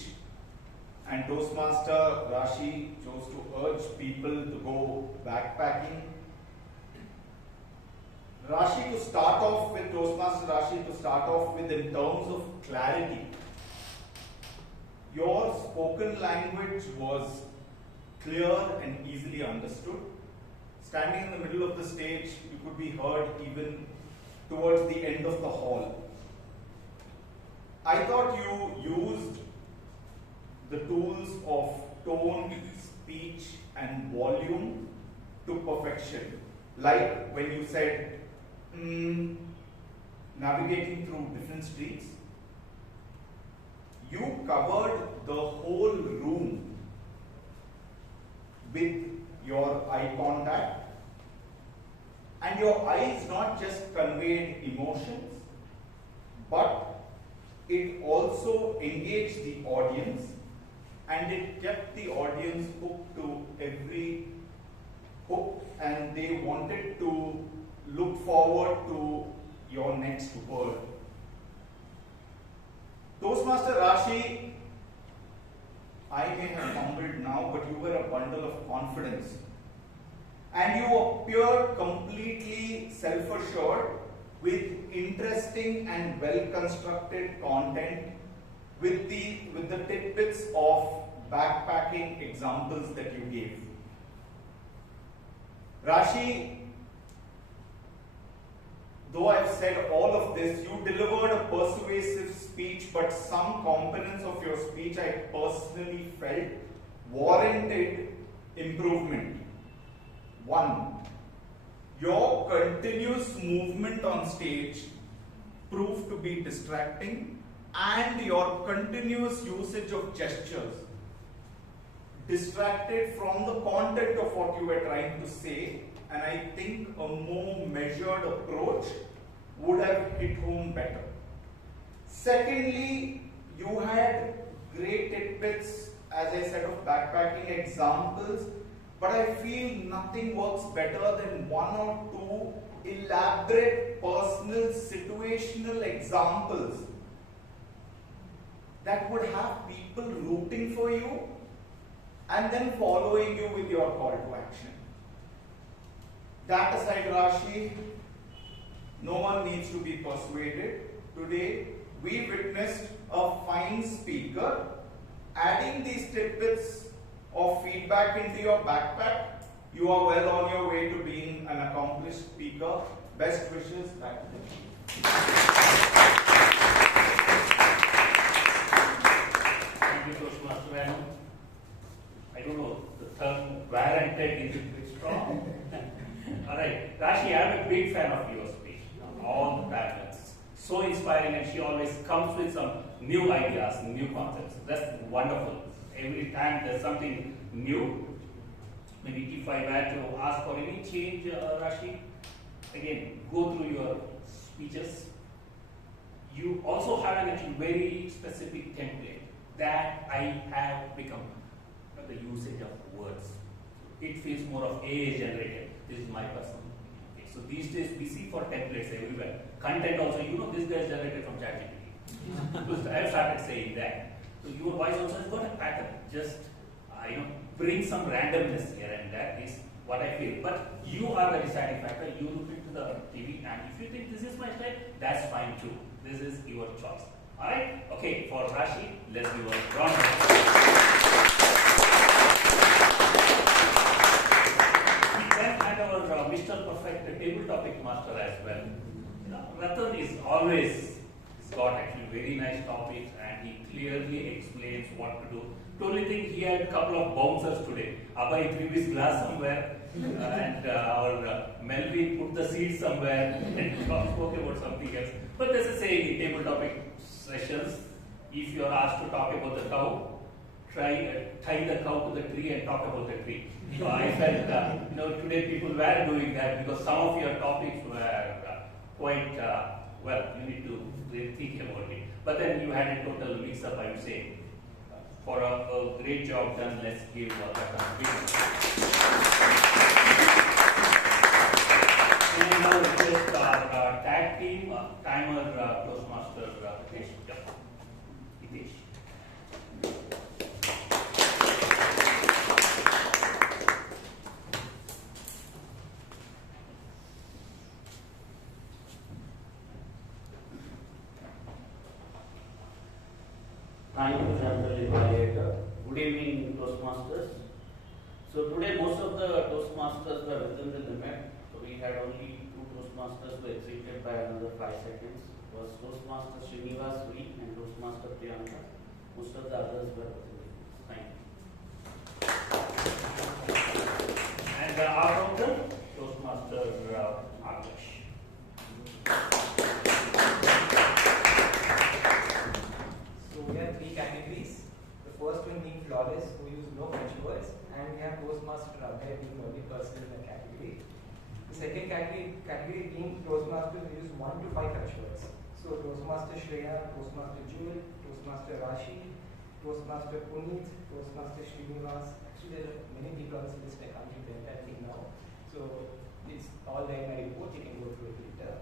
and Toastmaster Rashi chose to urge people to go backpacking. Rashi, to start off with, Toastmaster Rashi, to start off with, in terms of clarity, your spoken language was clear and easily understood. Standing in the middle of the stage, you could be heard even towards the end of the hall. I thought you used the tools of tone, speech, and volume to perfection. Like when you said, navigating through different streets, you covered the whole room with your eye contact, and your eyes not just conveyed emotions, but it also engaged the audience, and it kept the audience hooked to every hook, and they wanted to look forward to your next word. Toastmaster Rashi, I may have fumbled now, but you were a bundle of confidence. And you appeared completely self-assured with interesting and well-constructed content with the tidbits of backpacking examples that you gave. Rashi, though I've said all of this, you delivered a persuasive speech, but some components of your speech I personally felt warranted improvement. 1. Your continuous movement on stage proved to be distracting, and your continuous usage of gestures distracted from the content of what you were trying to say, and I think a more measured approach would have hit home better. Secondly, you had great tidbits, as I said, of backpacking examples, but I feel nothing works better than 1 or 2 elaborate personal situational examples that would have people rooting for you and then following you with your call to action. that aside, Rashi, no one needs to be persuaded. Today, we witnessed a fine speaker adding these tidbits of feedback into your backpack. You are well on your way to being an accomplished speaker. Best wishes. Back to you. Thank you, Toastmaster. I don't know, the term warranted is a bit strong. Alright, Rashi, I'm a big fan of your speech. All the time. It's so inspiring, and she always comes with some new ideas, new concepts. That's wonderful. Every time there's something new. Maybe if I were to ask for any change, Rashi, again, go through your speeches. You also have a very specific template that I have become the usage of words. It feels more of AI generated. This is my personal. Okay. So these days we see for templates everywhere. Content also, this guy is generated from ChatGPT. I have started saying that. So your voice also has got a pattern. Just bring some randomness here and there is what I feel. But you are the deciding factor. You look into the TV, and if you think this is my style, that's fine too. This is your choice. Alright? Okay, for Rashi, let's give a round of applause. We then had our Mr. Perfect table topic master as well. Ratan is always, he's got actually very nice topics, and he clearly explains what to do. The only thing, he had a couple of bouncers today. Abhay threw his glass somewhere, and our Melvyn put the seed somewhere, and spoke about something else. But there's a saying in table topic sessions, if you are asked to talk about the cow, tie the cow to the tree and talk about the tree. So I felt, today people were doing that because some of your topics were quite, you need to really think about it. But then you had a total mix-up, I would say. For a great job done, let's give a big. And now request our tag team, timer Toastmaster Hitesh. Hitesh. Thank you, Chandapillai. Good evening, Toastmasters. So today most of the Toastmasters were within the limit. So we had only 2 Toastmasters who exceeded by another 5 seconds. It was Toastmaster Srinivas, and Toastmaster Priyanka. Most of the others were within the limit. Thank you. And our founder, Toastmaster Abhay. So we have 3 categories. The first one being flawless, who use no French words, and we have Toastmaster Abhay being the only person in the category. The second category being Toastmasters who use 1 to 5 French words. So Toastmaster Shreya, Toastmaster Jewel, Toastmaster Rashi, Toastmaster Puneeth, Toastmaster Srinivas. Actually, there are many people on this list. I can't keep the entire thing now. So it's all there in my report. You can go through it later.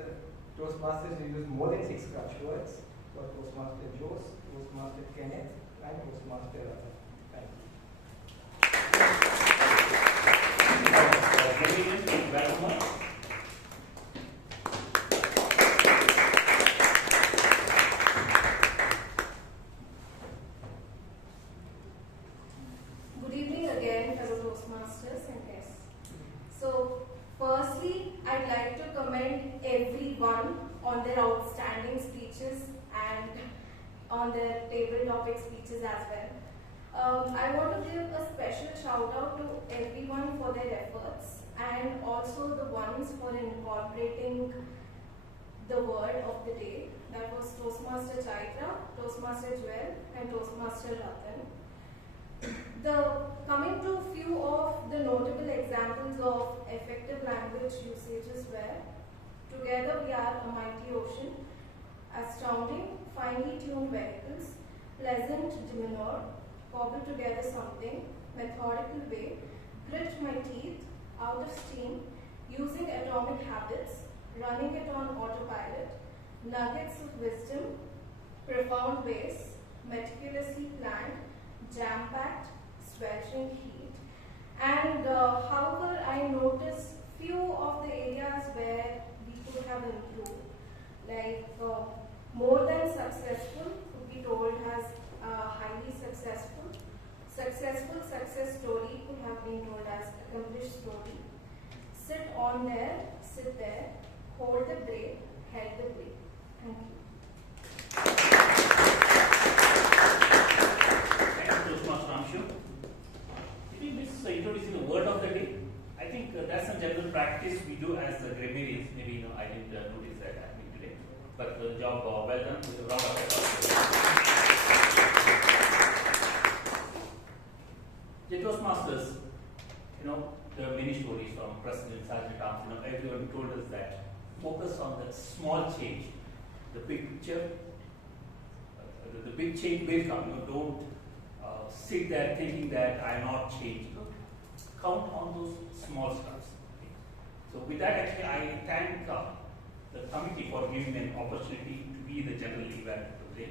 The Toastmasters who use more than 6 French words. For Toastmaster Jose, Toastmaster Kenneth, and Toastmaster Rashi. Thank you. Good evening again, fellow Toastmasters and guests. So, firstly, I'd like to commend everyone on their outstanding speeches and on their table topic speeches as well. I want to give a special shout out to everyone for their efforts and also the ones for incorporating the word of the day. That was Toastmaster Chaitra, Toastmaster Joel, and Toastmaster Ratan. Coming to a few of the notable examples of effective language usages were, together we are a mighty ocean, astounding, finely tuned vehicles, pleasant demeanor, cobble together something, methodical way, grit my teeth, out of steam, using atomic habits, running it on autopilot, nuggets of wisdom, profound ways, meticulously planned, jam-packed, sweltering heat. And however, I noted English slowly. Sit on there, sit there, hold the break, head the break. Thank you. Thank you so much, Ramshu. Did we miss introducing the word of the day? I think that's a general practice we do as grammarians. Maybe I didn't notice that happening today. But the job well done with a round of applause. The Toastmasters, there are many stories from President Sergeant Arms. Everyone told us that focus on the small change, the big picture. The big change will come. Don't sit there thinking that I'm not changing. Count on those small steps. Okay. So with that, actually, I thank the committee for giving me an opportunity to be the general event today.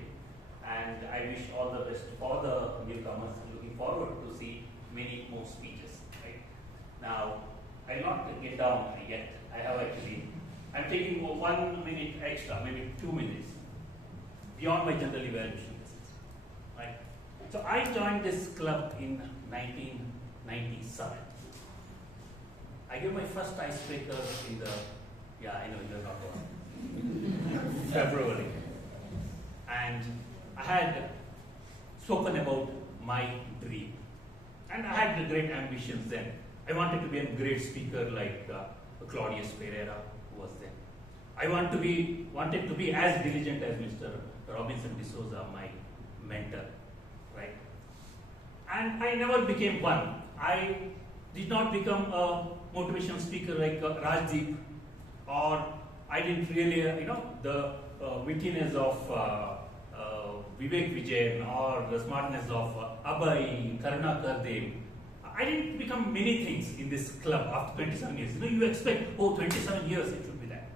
And I wish all the best for the newcomers. Looking forward to see many more speeches. Right? Now, I'll not get down yet. I'm taking 1 minute extra, maybe 2 minutes, beyond my general evaluation. Right? So I joined this club in 1997. I gave my first icebreaker in the February. And I had spoken about my dream. And I had great ambitions then. I wanted to be a great speaker like Claudius Pereira, who was there. I wanted to be as diligent as Mr. Robinson D'Souza, my mentor, right? And I never became one. I did not become a motivational speaker like Rajdeep, or I didn't really, the wittiness of Vivek Vijayan, or the smartness of Abhay, Karunakar. I didn't become many things in this club after 27 years. You expect, 27 years it should be that.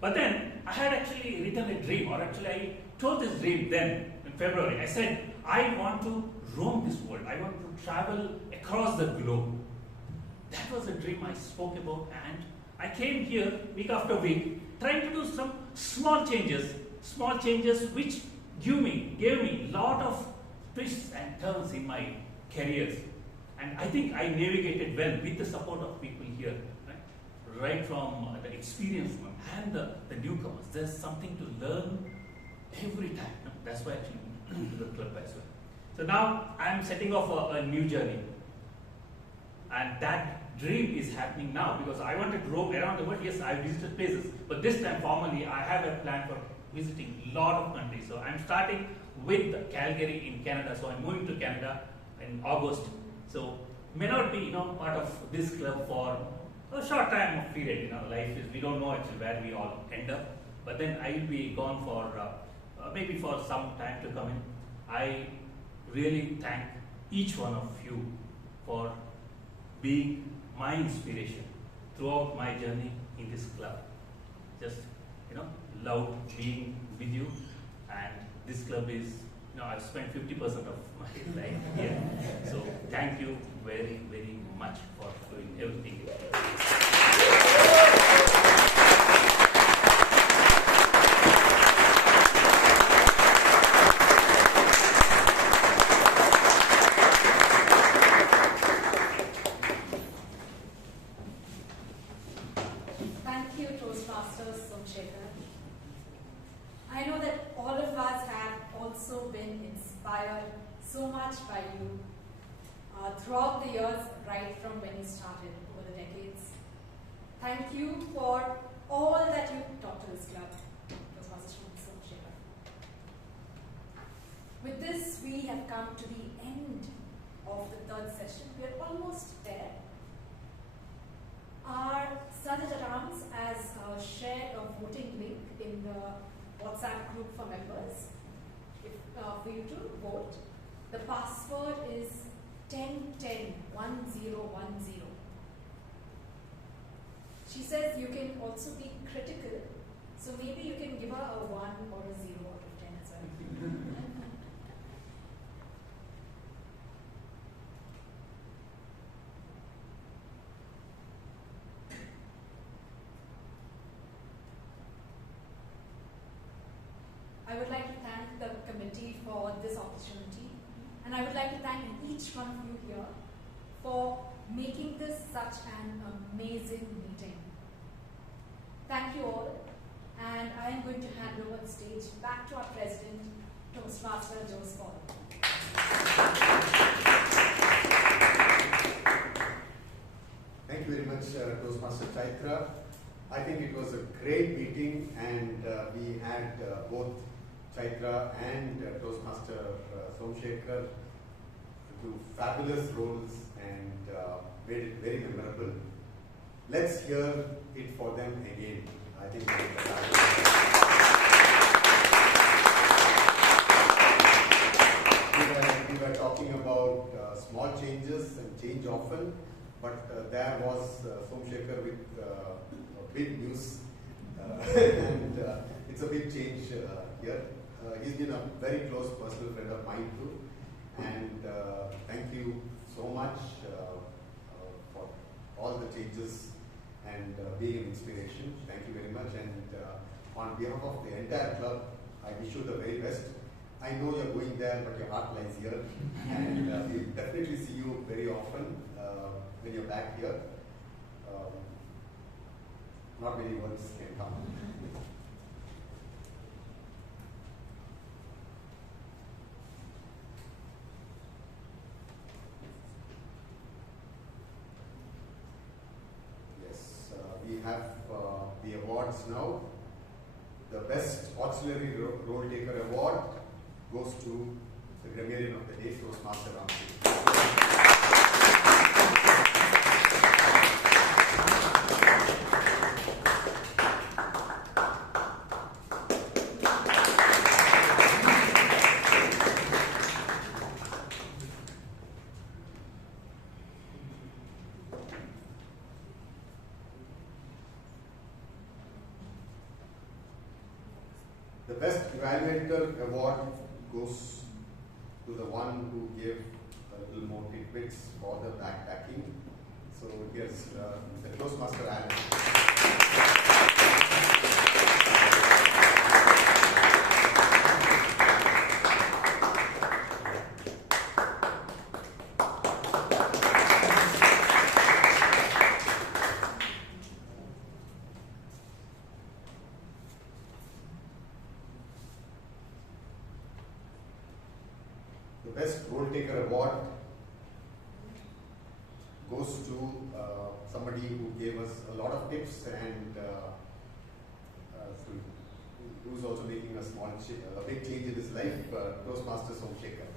But then I had actually written a dream, or actually I told this dream then in February. I said, I want to roam this world. I want to travel across the globe. That was a dream I spoke about, and I came here week after week trying to do some small changes which gave me a lot of twists and turns in my careers. And I think I navigated well with the support of people here, right from the experienced one and the newcomers. There's something to learn every time. That's why I actually went to the club as well. So now I'm setting off a new journey. And that dream is happening now because I wanted to roam around the world. Yes, I visited places, but this time formally I have a plan for visiting a lot of countries. So I'm starting with Calgary in Canada. So I'm moving to Canada in August. So may not be part of this club for a short time of period. Life is, we don't know actually where we all end up. But then I will be gone for maybe for some time to come in. I really thank each one of you for being my inspiration throughout my journey in this club. Just love being with you, and this club is I've spent 50% of my life here. So thank you very, very much for doing everything. Thank you, Toastmasters from Chaitra. I know that all of us have also been inspired so much by you throughout the years, right from when you started over the decades. Thank you for all that you taught to this club. Toastmasters from Shreya. With this, we have come to the end of the third session. We are almost there. Our Sergeant at Arms has shared a voting link in the WhatsApp group for members for you to vote. The password is 10101010. She says you can also be critical, so maybe you can give her a 1 or a 0 out of 10 as well. I would like to thank the committee for this opportunity, and I would like to thank each one of you here for making this such an amazing meeting. Thank you all, and I am going to hand over the stage back to our President, Toastmaster Jose Paul. Thank you very much, Toastmaster Chaitra. I think it was a great meeting, and we had both Chaitra and Toastmaster Somshekhar do fabulous roles and made it very memorable. Let's hear it for them again. I think we were talking about small changes and change often, but there was Somshekhar with big news, and it's a big change here. He's been a very close personal friend of mine too, and thank you so much for all the changes and being an inspiration. Thank you very much, and on behalf of the entire club, I wish you the very best. I know you're going there, but your heart lies here, and we'll definitely see you very often when you're back here. Not many words can come. Yes, we have the awards now. The Best Auxiliary Role Taker Award goes to the grammarian of the day, Toastmaster Amrit. The Best Evaluator Award goes to the one who gave a little more tidbits for the backpacking. So here's the Toastmaster Alan. The Best Role Taker Award goes to somebody who gave us a lot of tips and who's also making a big change in his life, Toastmaster Somshekhar.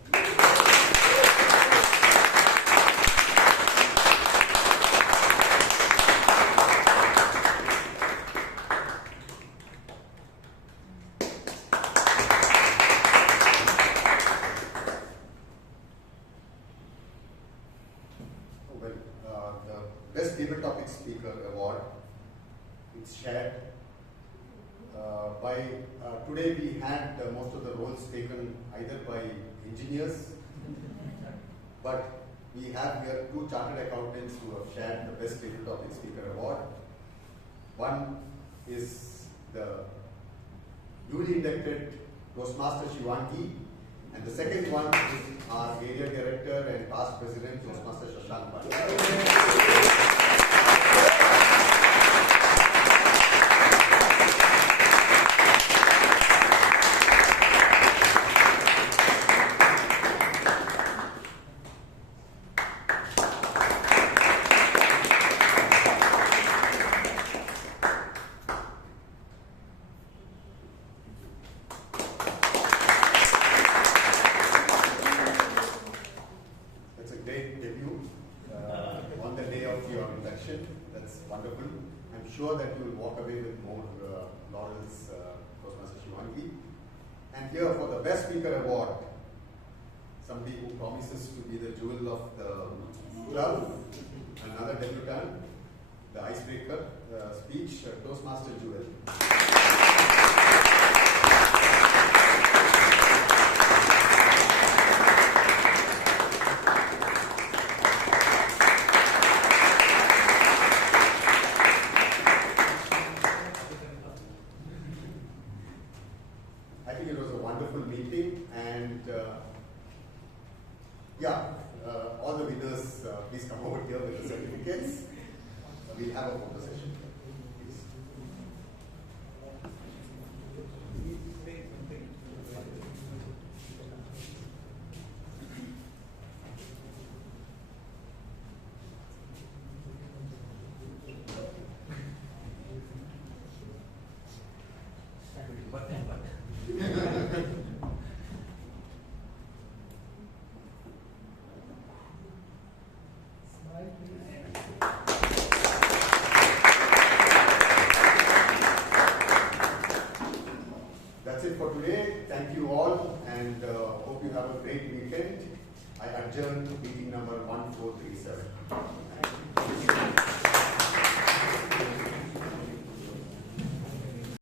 Speaker Award. It's shared by today we had most of the roles taken either by engineers, but we have here two chartered accountants who have shared the Best Table Topic Speaker Award. One is the newly inducted Toastmaster Shivangi, and the second one is our area director and past president Toastmaster Bhatt. Promises to be the jewel of the club. Another debutant, the icebreaker speech, Toastmaster Jewel. I think it was a wonderful meeting, and all the winners, please come over here with us. we'll have a photo session. Please. That's it for today. Thank you all, and hope you have a great weekend. I adjourn to meeting number 1437.